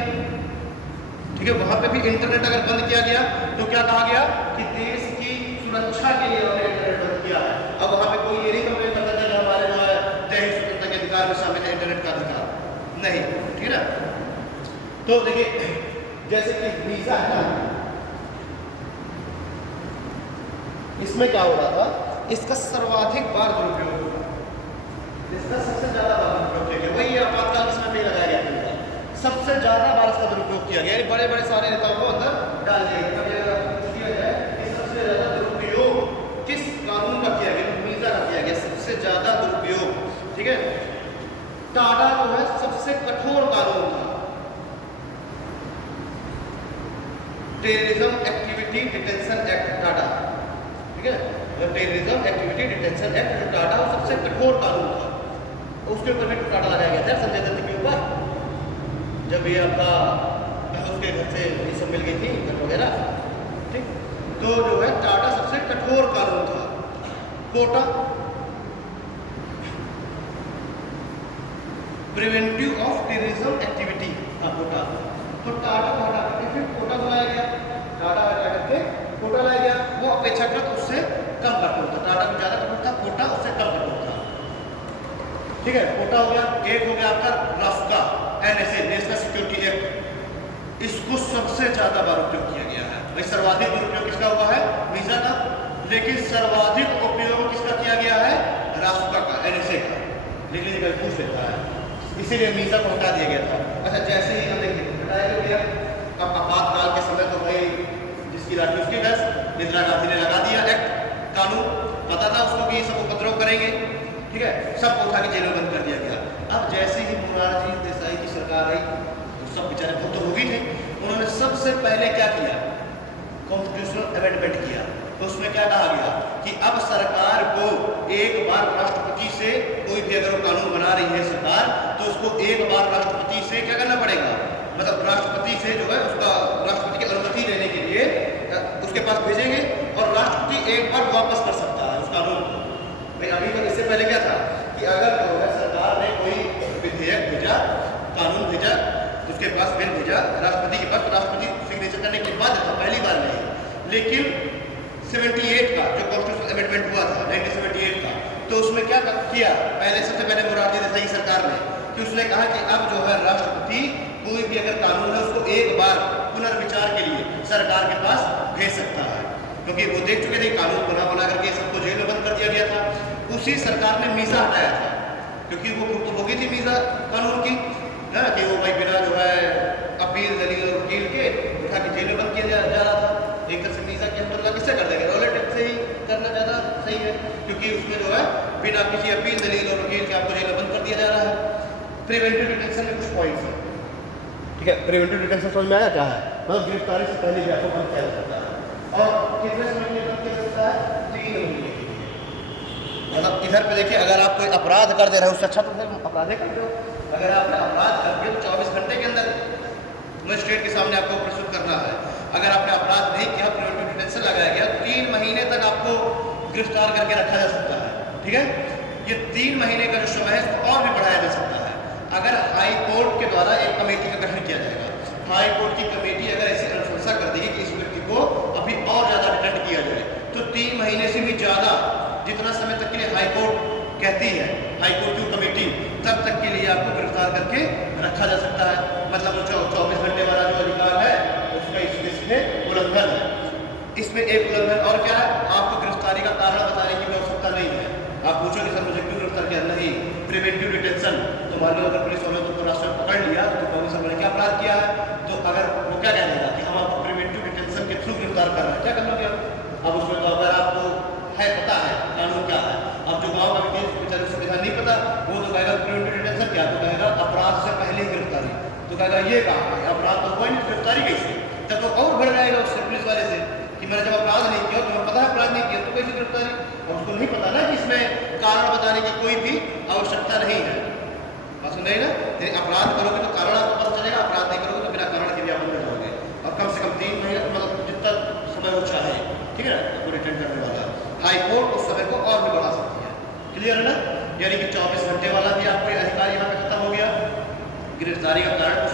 ठीक है, वहां पे भी इंटरनेट अगर बंद किया गया तो क्या कहा गया कि देश की सुरक्षा के लिए उन्होंने इंटरनेट बंद किया है। अब वहां पे कोई ये नहीं कंप्लेन करता था कि हमारे जो है दैहिक स्वतंत्रता के अधिकार में शामिल है इंटरनेट का अधिकार, नहीं। ठीक है ना। तो देखिए जैसे कि वीजा है ना, इसमें क्या हो रहा था, इसका सर्वाधिक बार दुरुपयोग हुआ, इसका सबसे ज्यादा बार दुरुपयोग किया गया। वही आपातकाल के समय में लगाया गया था, सबसे ज्यादा बार इसका दुरुपयोग किया गया। बड़े बड़े सारे नेताओं को अंदर डाल दिया गया। कभी अगर आपको पूछ दिया जाए कि सबसे ज्यादा दुरुपयोग किस कानून का किया गया, वीजा का किया गया सबसे ज्यादा दुरुपयोग। ठीक है, टाडा जो है सबसे कठोर कानून था, terrorism activity detention act Tada. ठीक है, टेररिज्म एक्टिविटी डिटेंशन एक्ट जो टाडा वो सबसे कठोर कानून था, उसके ऊपर भी टाडा लगाया गया था संजय दत्त के ऊपर, जब ये आपका उसके घर से ये सब मिल गई थी घर वगैरह। ठीक, तो जो है टाडा सबसे कठोर कानून था। POTA, preventive of terrorism activity था कोटा, तो टाडा को हटा करके फिर कोटा बुलाया गया, टाडा हटा करके कोटा लाया गया। वो अपेक्षाकृत उससे कम कठोर था, टाडा को ज्यादा कठोर था, कोटा उससे कम कठोर था। ठीक है, कोटा हो गया। एक हो गया आपका रास्का, NSA नेशनल सिक्योरिटी एक्ट, इसको सबसे ज्यादा बार उपयोग किया गया है। भाई सर्वाधिक दुरुपयोग किसका हुआ है, वीजा का, लेकिन सर्वाधिक उपयोग किसका किया गया है, रास्का का, NSA का। लेकिन ये पूछ लेता है, इसीलिए वीजा को हटा दिया गया था। अच्छा, जैसे ही हम देखिए हटाया गया, अब आपातकाल के समय तो भाई जिसकी लाठी उसकी डस, इंदिरा गांधी ने लगा दिया एक्ट, कानून, पता था उसको कि ये सब उपद्रव करेंगे। ठीक है, सबको उठा के जेल में बंद कर दिया गया। अब जैसे ही मोरारजी देसाई की सरकार आई, तो सब बेचारे खुद तो हो गई थे, उन्होंने सबसे पहले क्या किया, कॉन्स्टिट्यूशनल अमेंडमेंट किया। तो उसमें क्या कहा गया कि अब सरकार को एक बार राष्ट्रपति से कोई भी अगर वो कानून बना रही है सरकार, तो उसको एक बार राष्ट्रपति से क्या करना पड़ेगा, मतलब राष्ट्रपति से जो है उसका राष्ट्रपति की अनुमति लेने के लिए उसके पास भेजेंगे और राष्ट्रपति एक बार वापस कर सकता है उस कानून को। भाई अभी तक इससे पहले क्या था कि अगर जो है सरकार ने कोई विधेयक भेजा, कानून भेजा, उसके पास बिल भेजा राष्ट्रपति के पास, तो राष्ट्रपति सिग्नेचर करने के बाद था, पहली बार नहीं। लेकिन 78 का जो कॉन्स्टिट्यूशनल अमेंडमेंट हुआ था 1978 का, तो उसमें क्या किया, पहले सबसे पहले मोरारजी देसाई सरकार ने कि उसने कहा कि अब जो है राष्ट्रपति कोई भी अगर कानून है उसको एक बार पुनर्विचार के लिए सरकार के पास भेज सकता है, क्योंकि वो देख चुके थे कानून बना करके सबको जेल में बंद कर दिया गया था। उसी सरकार ने मीसा हटाया था, क्योंकि वो खुद तो हो गई थी मीसा कानून की ना, कि वो भाई बिना जो है अपील दलील और वकील के उठा के जेल में बंद किया जा रहा था। एक तरह से मीसा की हम बदला किससे कर देंगे, रोलेट से ही करना ज़्यादा सही है, क्योंकि उसमें जो है बिना किसी अपील दलील और वकील के आपको जेल में बंद कर दिया जा रहा है। प्रिवेंटिव डिटेंशन में कुछ पॉइंट्स हैं। ठीक है, प्रिवेंटिव डिटेंशन समझ में आया क्या है, मतलब गिरफ्तारी से पहले भी आपको बंद किया जा सकता है। और कितने समय के लिए बंद किया जा सकता है, 3 महीने के लिए। मतलब इधर पे देखिए, अगर आप कोई अपराध कर दे रहे हो उससे अच्छा तो फिर अपराध कर दो। अगर आपने अपराध कर दिया तो 24 घंटे के अंदर मजिस्ट्रेट के सामने आपको प्रस्तुत करना है। अगर आपने अपराध नहीं किया, प्रिवेंटिव डिटेंशन लगाया गया, 3 महीने तक आपको गिरफ्तार करके रखा जा सकता है। ठीक है, ये 3 महीने का जो समय है इसको और भी बढ़ाया जा सकता है अगर हाई कोर्ट के द्वारा एक कमेटी का गठन किया जाएगा। हाई कोर्ट की कमेटी अगर ऐसी अनुशंसा कर देगी कि इस व्यक्ति को अभी और ज़्यादा डिटेंड किया जाए, तो 3 महीने से भी ज़्यादा जितना समय तक के लिए हाई कोर्ट कहती है, हाई कोर्ट की कमेटी, तब तक के लिए आपको गिरफ्तार करके रखा जा सकता है। मतलब 24 घंटे वाला जो अधिकार है उसका इसमें उल्लंघन है। इसमें एक उल्लंघन और क्या है, आपको गिरफ्तारी का कारण बताने की आवश्यकता नहीं है। आप पूछोगे सर मुझे क्यों गिरफ्तार किया, नहीं, प्रिवेंटिव डिटेंशन। तो मान लो अगर पुलिस वालों ने तुमको रास्ते में पकड़ लिया तो कहोगे सर मैंने क्या अपराध किया है, तो अगर वो क्या कहेगा कि हम आपको प्रिवेंटिव डिटेंशन के थ्रू गिरफ्तार कर रहे हैं, क्या कर लोगे आप। अब उसमें तो अगर आपको है पता है कानून क्या है, अब जो गाँव का व्यक्ति बेचारे संविधान नहीं पता, वो तो कहेगा प्रिवेंटिव डिटेंशन क्या, तो कहेगा अपराध से पहले ही गिरफ्तारी, तो कहेगा ये कहा है अपराध तो हुआ नहीं, गिरफ्तारी कैसे, तब तो और बढ़ जाएगा उससे पुलिस वाले से कि मैंने जब अपराध नहीं किया, तुम्हें पता है अपराध नहीं किया, तो कैसे गिरफ्तारी। और उसको नहीं पता ना कि इसमें कारण बताने की कोई भी आवश्यकता नहीं है। बात सुन रही ना, अपराध करोगे तो कारण आपको पता चलेगा, अपराध नहीं करोगे तो बिना कारण के भी आप अंदर जाओगे। और कम से कम 3 महीने, मतलब जितना समय वो चाहे, ठीक है ना, आपको रिटर्न करने वाला हाई कोर्ट उस समय को और भी बढ़ा सकती है। क्लियर है ना, यानी कि 24 घंटे वाला भी आपको अधिकार यहाँ पे खत्म हो गया। गिरफ्तारी का कारण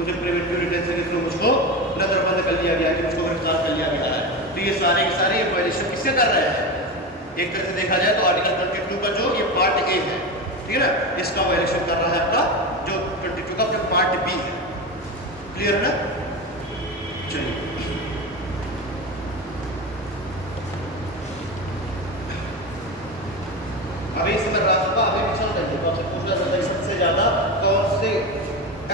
मुझे प्रिवेंटिव डिटेंशन के थ्रू मुझको नजरबंद कर लिया गया, कि मुझको गिरफ्तार कर लिया गया है। तो ये सारे के सारे वायलेशन किससे कर रहे हैं? एक तरह से देखा जाए तो आर्टिकल 22 का जो ये पार्ट ए है, ठीक है ना, इसका वायलेशन कर रहा है आपका जो 22 का जो पार्ट बी है। क्लियर है ना? चलिए अभी इसमें रास्ता अभी भी चल रही है, तो आपसे पूछना चाहता है सबसे ज्यादा कौन से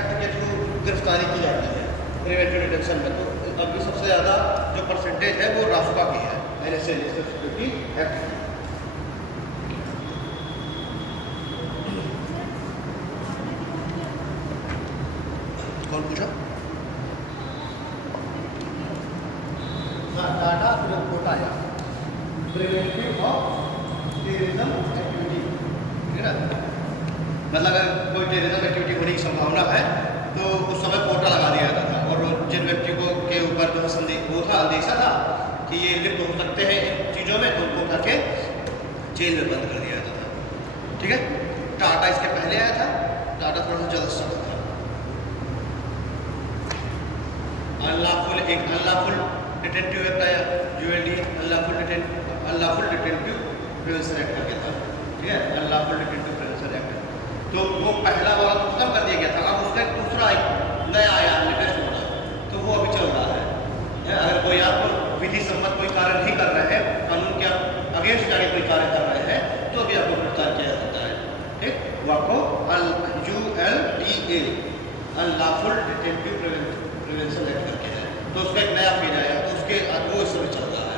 एक्ट के थ्रू गिरफ्तारी की जाती है प्रिवेंटिव डिटेंशन में? तो अभी सबसे ज्यादा जो परसेंटेज है वो रास्ता की है, NSA नेशनल सिक्योरिटी एक्ट। कौन पूछा? टाटा रिपोर्ट आया प्रिवेंटिव ऑफ टेररिज्म एक्टिविटी, ठीक है ना, मतलब अगर कोई टेररिज्म एक्टिविटी होने की संभावना है तो उस समय कोटा लगा दिया जाता था, और जिन व्यक्तियों के ऊपर जो वो था अंदेशा था कि ये लिप्त हो सकते हैं इन चीज़ों में, तो उनको उठा के जेल में बंद कर दिया जाता था। ठीक है, टाटा इसके पहले आया था, टाटा थोड़ा सा ज़्यादा सख्त था। अनलॉफुल डिटेंटिव एक्ट आया, ULD अनलॉफुल डिटेंटिव प्रिवेंशन एक्ट करके था, ठीक है, अनलॉफुल डिटेंटिव प्रिवेंशन एक्ट। तो वो पहला वाला तो खत्म कर दिया गया था, अब उसका एक दूसरा नया आया लेटेस्ट मॉडल, तो वो अभी चल रहा है। अगर कोई आप विधि सम्मत कोई कार्य नहीं कर रहे हैं, कानून के अगेंस्ट जाके कोई कार्य कर रहे हैं, तो अभी आपको गिरफ्तार किया जा सकता है। ठीक, वो आपको ULDA अनलॉफुल डिटेंटिव प्रिवेंशन एक्ट करके है, तो उसका एक नया फेज आया, तो उसके वो इस समय चल रहा है।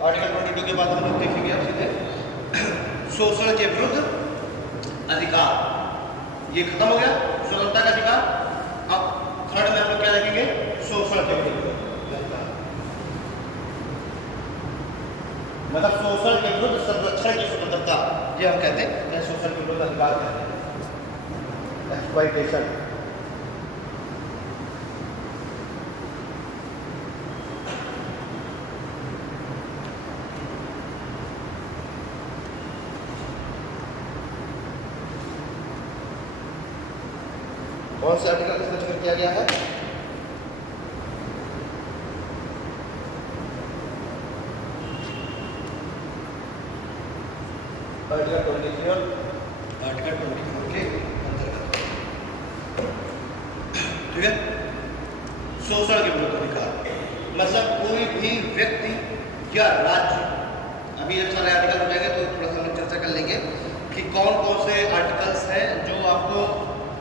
आर्टिकल 22 के बाद हम लोग देखेंगे आप सीधे शोषण के विरुद्ध अधिकार, ये खत्म हो गया स्वतंत्रता का अधिकार। अब थर्ड में हम लोग क्या देखेंगे? शोषण के विरुद्ध, मतलब शोषण के विरुद्ध संरक्षण की स्वतंत्रता, ये हम कहते हैं शोषण के विरुद्ध अधिकार कहते हैं, एक्सप्लॉइटेशन। कौन से आर्टिकल का संरक्षण किया गया है? आर्टिकल 23 आर्टिकल 24 के अंतर्गत, ठीक है। शोषण के विरुद्ध अधिकार मतलब कोई भी व्यक्ति या राज्य, अभी जब सारे आर्टिकल हो जाएंगे तो थोड़ा सा हम चर्चा कर लेंगे कि कौन कौन से आर्टिकल्स हैं जो आपको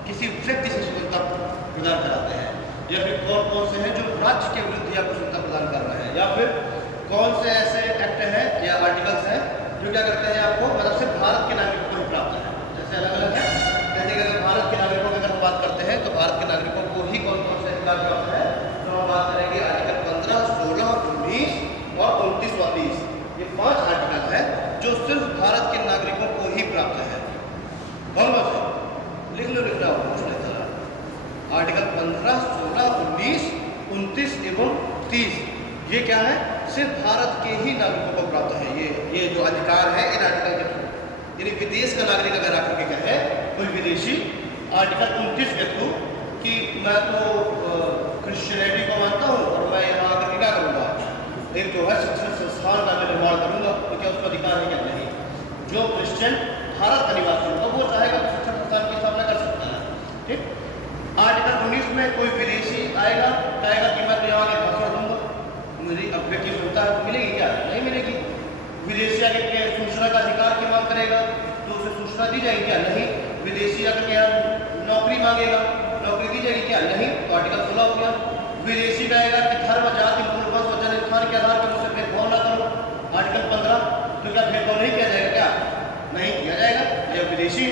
किसी व्यक्ति से स्वतंत्रता प्रदान कराते हैं, या फिर कौन कौन से हैं जो राज्य के विरुद्ध आपको स्वतंत्रता प्रदान कर रहे हैं, या फिर कौन से ऐसे एक्ट हैं या आर्टिकल्स हैं जो क्या करते हैं आपको मतलब सिर्फ भारत के नागरिकों को ही प्राप्त है। जैसे अलग अलग है, जैसे कि अगर भारत के नागरिकों की अगर हम बात करते हैं तो भारत के नागरिकों को ही कौन कौन से अधिकार प्राप्त है, तो हम बात करेंगे आर्टिकल 15, 16, 19 और 29 और 30। ये 5 आर्टिकल है जो सिर्फ भारत के नागरिकों को ही प्राप्त है। कौन कौन से? लिख लो, लिख लो, पूछ लेता आर्टिकल 15, 16, 19, 29 एवं 30। ये क्या है? सिर्फ भारत के ही नागरिकों को प्राप्त है ये जो अधिकार है इन आर्टिकल के थ्रू। यानी विदेश का नागरिक अगर आकर के कहे कोई विदेशी आर्टिकल 29 के थ्रू कि मैं तो क्रिश्चियनिटी को मानता हूँ और मैं यहाँ आकर के क्या करूँगा, एक जो है शिक्षण संस्थान का मैं निर्माण करूँगा, तो क्या उसका अधिकार है क्या? नहीं। जो क्रिश्चियन भारत का निवासी होगा वो चाहेगा तो शिक्षण संस्थान की स्थापना कर सकता है। ठीक। आर्टिकल 19 में कोई विदेशी आएगा कहेगा कि मैं तो यहाँ के भाषण दूंगा, मुझे अभ्यर्थी सुनता है तो मिलेगी क्या? नहीं मिलेगी। विदेशी आगे के सूचना का अधिकार की मांग करेगा तो उसे सूचना दी जाएगी क्या? नहीं। विदेशी आकर के यहाँ नौकरी मांगेगा, नौकरी दी जाएगी क्या? नहीं। तो आर्टिकल 16 हो गया। विदेशी कहेगा कि धर्म, जाति, मूल, वंश व जन्म स्थान के आधार पर मुझसे भेदभाव न करो, आर्टिकल 15। तो क्या भेदभाव नहीं किया जाएगा क्या? नहीं किया जाएगा, यह विदेशी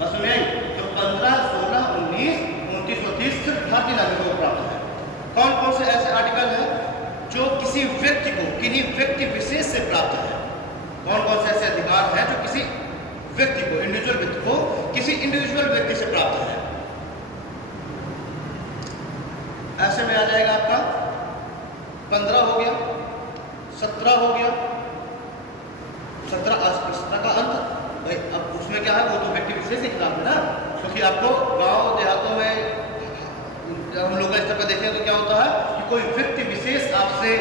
बस में आई। तो 15, 16, 19, 29 और 30 सिर्फ भारतीय नागरिकों को प्राप्त है। कौन कौन से ऐसे आर्टिकल हैं जो किसी व्यक्ति को, किन्हीं व्यक्ति विशेष से प्राप्त है? कौन कौन से ऐसे अधिकार हैं जो किसी व्यक्ति को, इंडिविजुअल व्यक्ति को किसी इंडिविजुअल व्यक्ति से प्राप्त है। ऐसे में आ जाएगा आपका 15 हो गया, 17 हो गया, 17 का अंत भाई। अब उसमें क्या है, वो तो व्यक्ति विशेष के खिलाफ है ना, क्योंकि आपको गांव देहातों में हम लोग इस तरह देखें तो क्या होता है कि कोई व्यक्ति विशेष आपसे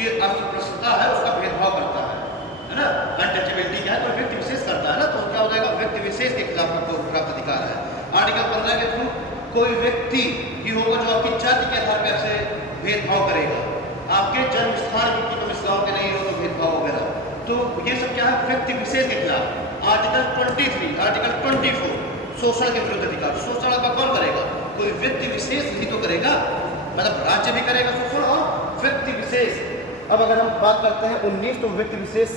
ये अस्पृश्यता है उसका भेदभाव करता है ना, अनटचेबिलिटी क्या है, कोई व्यक्ति विशेष करता है ना, तो क्या हो जाएगा, व्यक्ति विशेष के खिलाफ आपको प्राप्त अधिकार है। आर्टिकल 15 के थ्रू कोई व्यक्ति ही होगा जो आपकी जाति के आधार पर आपसे भेदभाव करेगा, आपके जन्म स्थान की तुम इस गाँव के नहीं हो तो भेदभाव वगैरह, तो ये सब क्या है, व्यक्ति विशेष के खिलाफ। आर्टिकल 23, आर्टिकल 24 शोषण के विरुद्ध अधिकार। शोषण आपका कौन करेगा, कोई व्यक्ति विशेष ही तो करेगा, मतलब राज्य भी करेगा शोषण और व्यक्ति विशेष। अब अगर हम बात करते हैं 19, तो व्यक्ति विशेष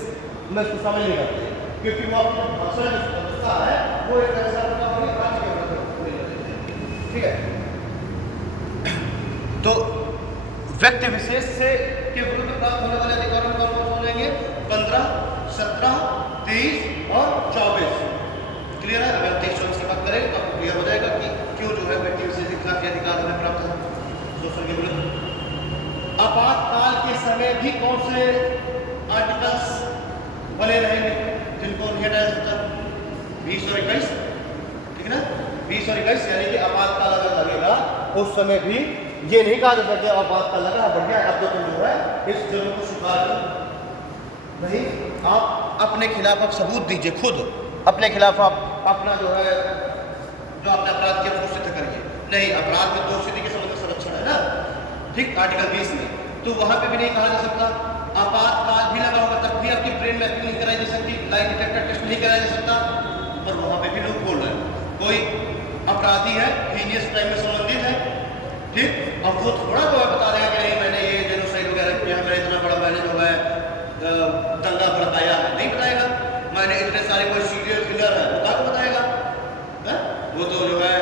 में उसको शामिल नहीं करते, क्योंकि वो अपनी भाषा की स्वतंत्रता है वो एक तरह से राज्य के विरुद्ध, ठीक है। तो व्यक्ति विशेष से के विरुद्ध प्राप्त होने वाले अधिकारों को कौन कौन लेंगे, 15, 17, 23 और 24। क्लियर है। अगर 23-24 की बात करें तो आपको क्लियर हो जाएगा कि क्यों जो है व्यक्ति विशेष के खिलाफ अधिकार हमें प्राप्त है शोषण के विरुद्ध। आपातकाल के समय भी कौन से आर्टिकल्स बने रहेंगे जिनको नहीं हटाया जा सकता, 20 और 21, ठीक है ना, 20 और 21, यानी कि आपातकाल अगर लगेगा उस समय भी ये नहीं कहा जा सकता आपातकाल लगा बढ़िया अब तो तुम जो है इस जुर्म को स्वीकार नहीं, आप अपने खिलाफ आप सबूत दीजिए, खुद अपने खिलाफ आप अपना जो है जो आपने अपराध किया उसको सिद्ध करिए। नहीं, अपराध में दोषी के संबंध में संरक्षण है ना, ठीक, आर्टिकल 20 में, तो वहां पे भी नहीं कहा जा सकता। आपातकाल भी लगा होगा तब भी आपकी ब्रेन मैपिंग नहीं कराई जा सकती, लाइट डिटेक्टर टेस्ट नहीं कराया जा सकता, पर वहां पे भी लोग बोल रहे हैं कोई अपराधी है, हीनियस क्राइम में संबंधित है, ठीक, अब वो थोड़ा तो बता रहे हैं कि नहीं मैंने ये जेनोसाइड वगैरह किया, मैंने इतना बड़ा मैंने जो है दंगा भड़काया है, नहीं बताएगा। मैंने इतने सारे कोई सीरियल किलर है वो क्या बताएगा है? वो तो जो है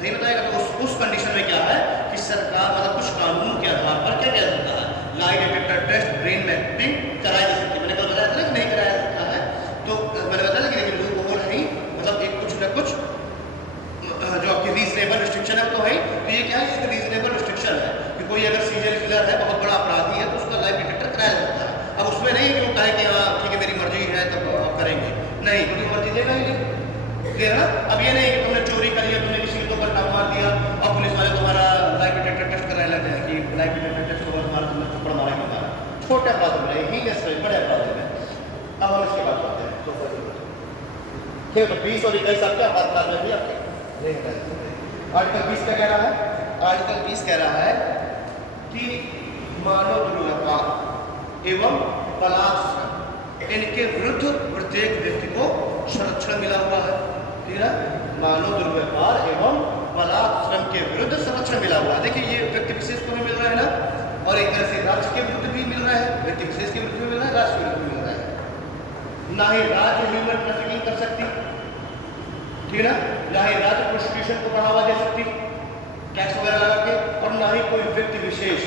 नहीं बताएगा। तो उस कंडीशन में क्या है कि सरकार मतलब कुछ कानून के आधार पर क्या किया जाता है, lie detector test, brain mapping कराई जा सकती है। मैंने कल बताया था ना कि नहीं कराया जाता है, तो मैंने बताया कि लेकिन लोग वो नहीं, मतलब एक कुछ न कुछ जो आपकी रीजनेबल रिस्ट्रिक्शन है तो है, तो ये क्या है, एक रीजनेबल रिस्ट्रिक्शन है कि कोई अगर सीरियल किलर है, बहुत बड़ा अपराधी है, तो उसका लाइव डिटेक्टर कराया जाता है। अब उसमें नहीं कि वो कहे कि हाँ ठीक है मेरी मर्जी है तब आप करेंगे, नहीं, क्योंकि मर्जी देगा ही नहीं, क्लियर है। अब ये नहीं कि तुमने चोरी कर लिया, तुमने किसी के ऊपर डाक मार दिया और पुलिस वाले तुम्हारा लाइव डिटेक्टर टेस्ट कराने लग जाए कि लाइव डिटेक्टर टेस्ट के बाद तुम्हारा तुमने थप्पड़ मारा कि मारा, छोटे अपराध में नहीं, ही बड़े अपराध में। अब हम इसके बाद बात करें तो ठीक है, तो 20 और 21 आपके आपातकाल में भी आपके नहीं हटाए। आर्टिकल 20 क्या कह रहा है, आर्टिकल 20 कह रहा है कि मानव दुर्व्यवहार एवं बलात्कार इनके विरुद्ध प्रत्येक व्यक्ति को संरक्षण मिला हुआ है, ठीक है। मानव दुर्व्यवहार एवं बलात्कार के विरुद्ध संरक्षण मिला हुआ है। देखिए ये व्यक्ति विशेष को भी मिल रहा है ना, और एक तरह से राज्य के विरुद्ध भी मिल रहा है, व्यक्ति विशेष के विरुद्ध भी मिल रहा है, राज्य के विरुद्ध भी मिल रहा है। ना ही राज्य ह्यूमन ट्रैफिकिंग कर सकती, ठीक है ना, ना ही राज्य प्रोस्टिट्यूशन को बढ़ावा दे सकती टैक्स वगैरह लगा के, और ना ही कोई व्यक्ति विशेष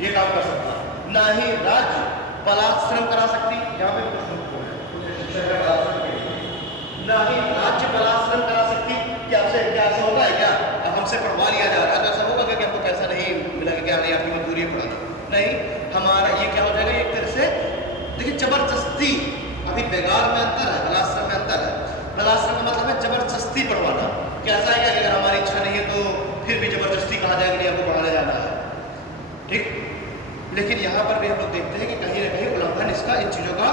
ये काम कर सकता, ना ही राज्य बलात्श्रम करा सकती, यहाँ पे ना ही राज्य बलात्श्रम करा सकती कि आपसे क्या ऐसा होगा है क्या, अब हमसे पढ़वा लिया जा रहा है तो ऐसा होगा क्या कि आपको पैसा नहीं मिला कि आपने आपकी मजदूरी पढ़ा दी, नहीं, हमारा ये क्या हो जाएगा एक तरह से, देखिए जबरदस्ती, अभी बेगार में अंतर है, बलात्श्रम में अंतर है। बलात्श्रम का मतलब है जबरदस्ती पढ़वाना, कैसा है कि अगर हमारी इच्छा नहीं है तो फिर भी जबरदस्ती कहा जाएगा कि आपको पढ़ाने जाना है, ठीक। लेकिन यहाँ पर भी हम लोग देखते हैं कि कहीं ना कहीं उल्लंघन इसका इन चीजों का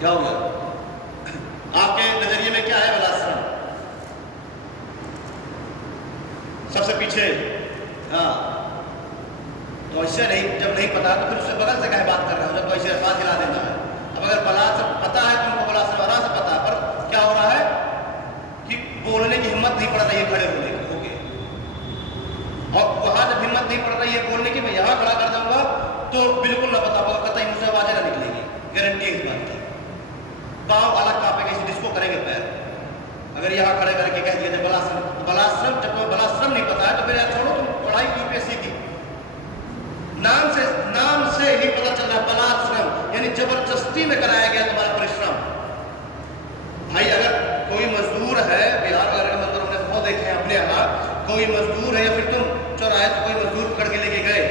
क्या हो गया, आपके नजरिए में क्या है बलात्श्रम सबसे पीछे, हाँ, तो ऐसे नहीं, जब नहीं पता तो फिर उससे बगल से कहे बात कर रहे हो, जब तो ऐसे बात गिरा देता है। अब अगर बलात्संग पता है तुमको, बलात्संग आराम से पता है, पर क्या हो रहा है कि बोलने की हिम्मत नहीं पड़ रही है खड़े होने की, ओके, और वहां जब हिम्मत नहीं पड़ रही है बोलने की, मैं यहाँ खड़ा कर दूंगा तो बिल्कुल ना बता पाऊंगा, कतई मुझसे आवाजें ना निकलेगी, गारंटी है इस बात की। पाँव अलग कांपेंगे, इसे डिस्को करेंगे पैर, अगर यहाँ खड़े करके कह दिया बलात्संग, बलात्संग जब तुम्हें बलात्संग नहीं पता है तो फिर छोड़ो, तुम पढ़ाई यूपीएससी की, नाम से ही पता चल रहा है बलात्संग यानी जबरदस्ती में कराया गया तुम्हारा परिश्रम, अपने यहाँ कोई मजदूर है या फिर तुम चौराहे से कोई मजदूर पकड़ के लेके गए,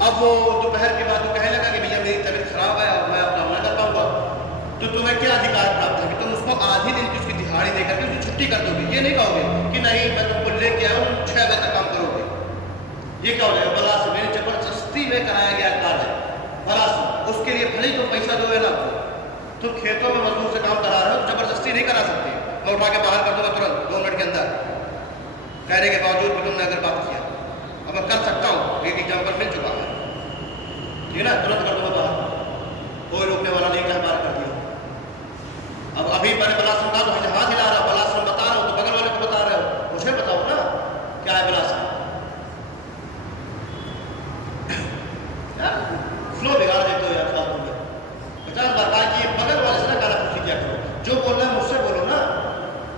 अब वो दोपहर के बाद वो कहने लगा कि भैया मेरी तबीयत खराब है और मैं अपना ना कर पाऊंगा, तो तुम्हें क्या अधिकार प्राप्त है कि तुम उसको आधी दिन की उसकी दिहाड़ी देकर के उसकी छुट्टी कर दोगे? ये नहीं कहोगे कि नहीं मैं तुमको लेके आया हूँ 6 बजे तक काम करोगे। ये क्या हो जाएगा? बला से मेरी जबरदस्ती में कराया गया कार्य, बला से उसके लिए भले ही तुम पैसा दो ना, तुम खेतों में मजदूर से काम करा रहे हो, जबरदस्ती नहीं करा सकते। मैं उठा के बाहर कर दूंगा तुरंत 2 मिनट के अंदर, कहने के बावजूद भी तुमने अगर बात किया। अब मैं कर सकता हूँ, एक एग्जाम्पल मिल चुका है, ठीक है ना, तुरंत कर दूंगा बाहर, कोई रोकने वाला नहीं, क्या बाहर कर दिया। अब अभी मैंने बलाश्रम कहा तो मुझे हाथ हिला रहा, बलाश्रम बता रहा हूँ तो बगल वाले को बता रहे हो, मुझे बताओ ना क्या है बलाश्रम। फ्लो बिगाड़ देते हो यार फालतू में। 50 बार कहा कि ये बगल वाले से ना गाना पूछ लिया करो, जो बोलना है मुझसे बोलो ना,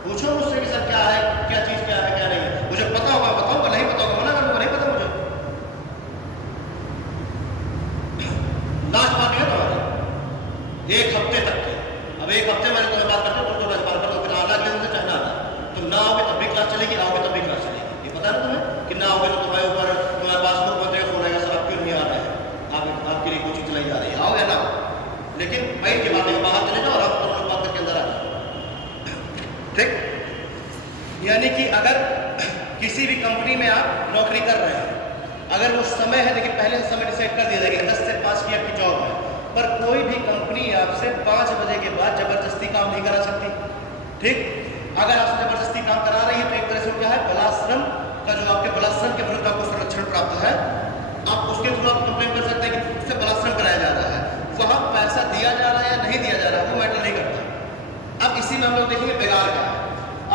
पूछो मुझसे कि सर क्या है, क्या चीज़ क्या है क्या नहीं है, मुझे पता होगा बताऊंगा, नहीं पता होगा मना कर दूंगा, नहीं पता मुझे। लास्ट बात है तुम्हारी 1 हफ्ते तक की। अब 1 हफ्ते मैंने तुम्हें बात करते तुम तो बात कर दो, फिर आना अगले दिन से चाहना आता, तुम ना आओगे तब भी क्लास चलेगी, आओगे तब भी क्लास चलेगी। ये पता ना तुम्हें कि ना आओगे तो तुम्हारे ऊपर तुम्हारे पास मुख्यमंत्री का फोन आएगा, सर आप क्यों नहीं आ रहे हैं, आपके लिए कोचिंग चलाई जा रही है, आओगे ना। लेकिन भाई की बात है बाहर चले जाओ और आप तुम लोग बात करके अंदर आ जाओ, ठीक। यानी कि अगर किसी भी कंपनी में आप नौकरी कर रहे हैं, अगर वो समय है, देखिए पहले से समय डिसाइड कर दिया जाएगा 10 से 5 की आपकी जॉब है, पर कोई भी कंपनी आपसे 5 बजे के बाद जबरदस्ती काम नहीं करा सकती, ठीक। अगर आपसे जबरदस्ती काम करा रही है तो एक तरह से क्या है, बलाश्रम का जो आपके बलाश्रम के विरुद्ध आपको संरक्षण प्राप्त है, आप उसके थ्रू आप कंप्लेन कर सकते हैं कि उससे बलाश्रम कराया जा रहा है। वहाँ पैसा दिया जा रहा है या नहीं दिया जा रहा है वो मैटर नहीं करता। अब इसी में हम लोग देखेंगे बेकार क्या है।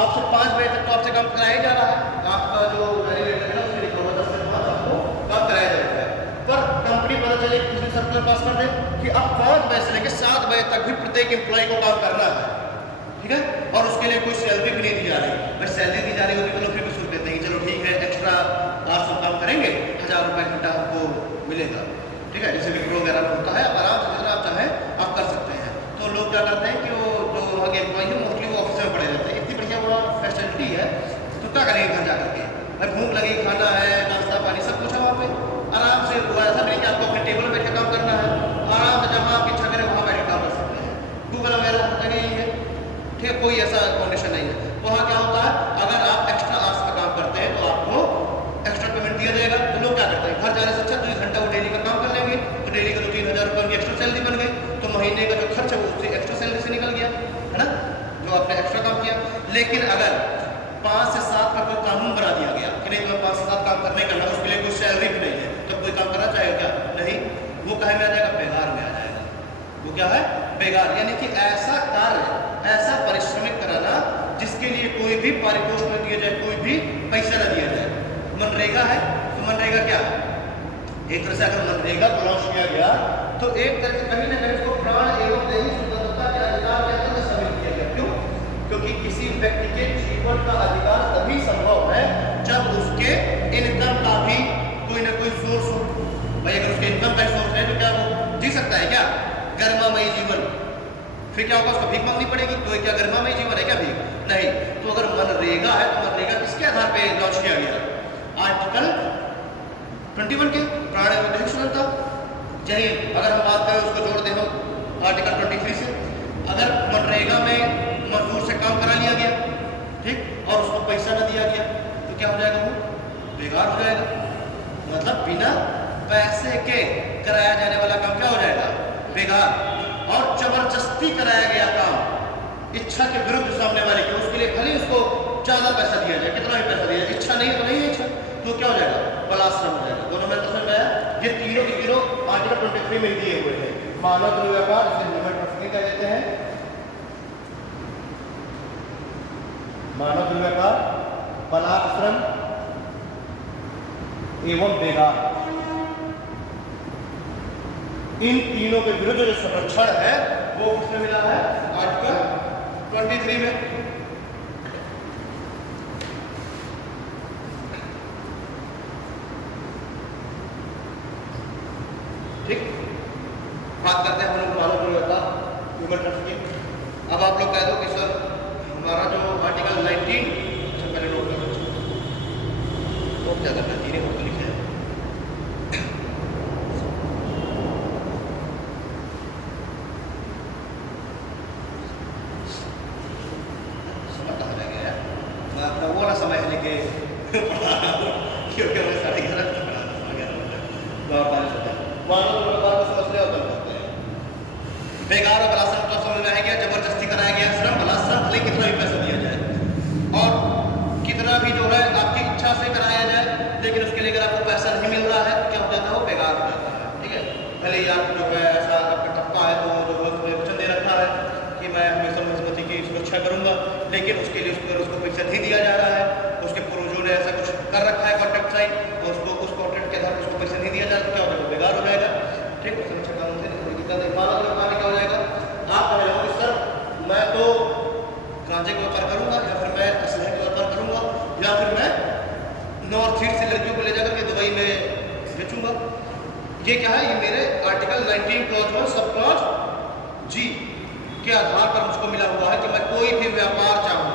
आपसे 5 बजे तक तो आपसे काम कराया जा रहा है, आपका जो रेगुलेटर है उसमें लिखा हुआ 10 से 5 आपको काम कराया जाएगा, पर कंपनी पता चले किसी सर्कुलर पास कर दे कि अब 5 बजे से लेकर 7 बजे तक भी प्रत्येक एम्प्लॉय को काम करना है, ठीक है, और उसके लिए कोई सैलरी भी नहीं दी जा रही। भाई सैलरी दी जा रही होती तो लोग फिर भी सोच लेते हैं कि चलो ठीक है एक्स्ट्रा 800 काम करेंगे, 1000 रुपये घंटा हमको मिलेगा, ठीक है, जैसे विप्रो वगैरह में होता है, आराम से जितना आप चाहें आप कर सकते हैं। तो लोग क्या करते हैं कि वो जो वहाँ के एम्प्लॉय है मोस्टली वो ऑफिस में पड़े रहते हैं, इतनी बढ़िया वहाँ फैसिलिटी है तो क्या करेंगे घर जा करके, भाई भूख लगी, खाना है, नाश्ता पानी सब कुछ है वहाँ पे, आराम से। वो ऐसा नहीं कि आपको अपने टेबल पर बैठ के काम करना है, आराम से जब आपकी इच्छा करे वहाँ बैठ के काम कर सकते हैं, गूगल वगैरह होता है यही है, ठीक है, कोई ऐसा कंडीशन नहीं है। वहाँ क्या होता है, अगर आप एक्स्ट्रा आवर्स का काम करते हैं तो आपको एक्स्ट्रा पेमेंट दिया जाएगा। तो लोग क्या करते हैं, घर जाने से अच्छा 2 घंटा वो डेली का काम कर लेंगे, तो डेली का तो 3000 रुपये उनकी एक्स्ट्रा सैलरी बन गई, तो महीने का जो खर्च है वो उससे एक्स्ट्रा सैलरी से निकल गया, है ना, जो आपने एक्स्ट्रा काम किया। लेकिन अगर 5 से 7 का कोई कानून बना दिया गया कि नहीं तुम्हें 5 से 7 काम करने करना, उसके लिए कोई सैलरी भी नहीं है, तो कोई काम करना चाहेगा क्या? नहीं, वो कहे में आ जाएगा, बेकार में आ जाएगा। वो क्या है? बेकार। यानी कि ऐसा कार्य, ऐसा परिश्रमिक कराना जिसके लिए कोई भी पारितोषिक न दिया जाए, कोई भी पैसा न दिया जाए। मनरेगा है तो मनरेगा क्या है? एक तरह से अगर मनरेगा को लॉन्च किया गया तो एक तरह से कहीं ना कहीं उसको प्राण एवं दैहिक स्वतंत्रता के अधिकार के अंदर शामिल किया गया। क्यों? क्योंकि किसी व्यक्ति के जीवन का अधिकार तभी संभव है जब उसके इनकम का भी कोई ना कोई सोर्स हो। भाई अगर उसके इनकम का सोर्स है तो क्या वो जी सकता है क्या गर्मामयी जीवन? फिर क्या होगा, उसको भीख मांगनी पड़ेगी। तो क्या गर्मामयी जीवन है क्या भीख? नहीं। तो अगर मनरेगा है तो मनरेगा किसके आधार पे लॉन्च किया गया? आर्टिकल 21 के प्राण एवं दैहिक स्वतंत्रता। चलिए अगर हम बात करें उसको जोड़ दें हम आर्टिकल 23 से, अगर मनरेगा में मजदूर से काम करा लिया गया, ठीक, और उसको पैसा न दिया गया तो क्या हो जाएगा? वो बेकार हो जाएगा। मतलब बिना पैसे के कराया जाने वाला काम क्या हो जाएगा? बेकार। और जबरदस्ती कराया गया काम इच्छा के विरुद्ध सामने वाले के, उसके लिए भले उसको ज्यादा पैसा दिया जाए, कितना भी पैसा दिया जाए, इच्छा नहीं है तो नहीं है इच्छा, तो क्या हो जाएगा? बलाश्रम हो जाएगा। दोनों में समझ में आया? ये तीनों के तीनों आर्टिकल 23 में दिए हुए हैं। मानव दुर्व्यवहार, जिसे ह्यूमन ट्रैफिकिंग कह देते हैं, मानव दुर्व्यवहार, बलाश्रम एवं बेगार, इन तीनों के विरुद्ध जो संरक्षण है वो किसमें मिला है? आर्टिकल 23 में। ठीक, बात करते हैं हम लोग मानव दुर्व्यवहार, ह्यूमन ट्रैफिकिंग। अब आप लोग कह दो कि सर हमारा जो आर्टिकल 19, पहले नोट करो, नोट क्या करना, जीरे नोट तो लिखे हैं। समय कहाँ रह गया है? मैं अपना वो वाला समय लेके पढ़ा रहा हूँ, क्योंकि मैं 11:30 तक पढ़ा था, 11:30 तक 45 होता है। मानो तो बात को समझ लिया होता है। बेकार और बलात्कार का समझ में आ गया, जबरदस्ती कराया गया श्रम, भला श्रम भले कितना भी पैसा दिया जाए और कितना भी जो है आपकी इच्छा से कराया जाए, लेकिन उसके लिए अगर आपको पैसा नहीं मिल रहा है, क्या हो जाता है, वो बेकार हो जाता है। ठीक है, भले ही आप जो है ऐसा आपका टप्पा है तो जो है उसमें वचन दे रखा है कि मैं हमेशा मजबूती की सुरक्षा करूंगा, लेकिन उसके लिए उसको पैसा नहीं दिया जा रहा है, उसके पूर्वजों ने ऐसा कुछ कर रखा है कॉन्ट्रैक्ट साइन, और उसको उस कॉन्ट्रैक्ट के आधार पर उसको पैसा नहीं दिया जाए, क्या हो जाएगा, बेकार हो जाएगा। ठीक है, सुरक्षा कानून से क्या हो जाएगा, आप कह रहे हो कि सर मैं तो गांजे का व्यापार करूंगा, या फिर मैं असलहे का व्यापार करूंगा, या फिर मैं नॉर्थ ईस्ट से लड़कियों को ले जाकर के दुबई में बेचूंगा। ये क्या है, ये मेरे आर्टिकल 19 क्लॉज 1 सब क्लॉज जी के आधार पर मुझको मिला हुआ है कि मैं कोई भी व्यापार चाहूँ,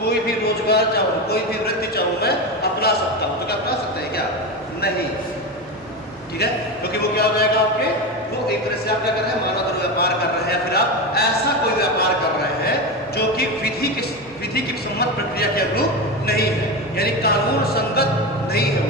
कोई भी रोजगार चाहूँ, कोई भी वृत्ति चाहूँ, मैं अपना सकता हूँ। तो क्या अपना सकते हैं क्या? नहीं। ठीक है, क्योंकि वो क्या हो जाएगा आपके, वो एक तरह से आप क्या कर रहे हैं, मानव धर्म व्यापार कर रहे हैं, या फिर आप ऐसा कोई व्यापार कर रहे हैं जो कि विधि की सम्मत प्रक्रिया के अनुरूप नहीं है, यानी कानून संगत नहीं है।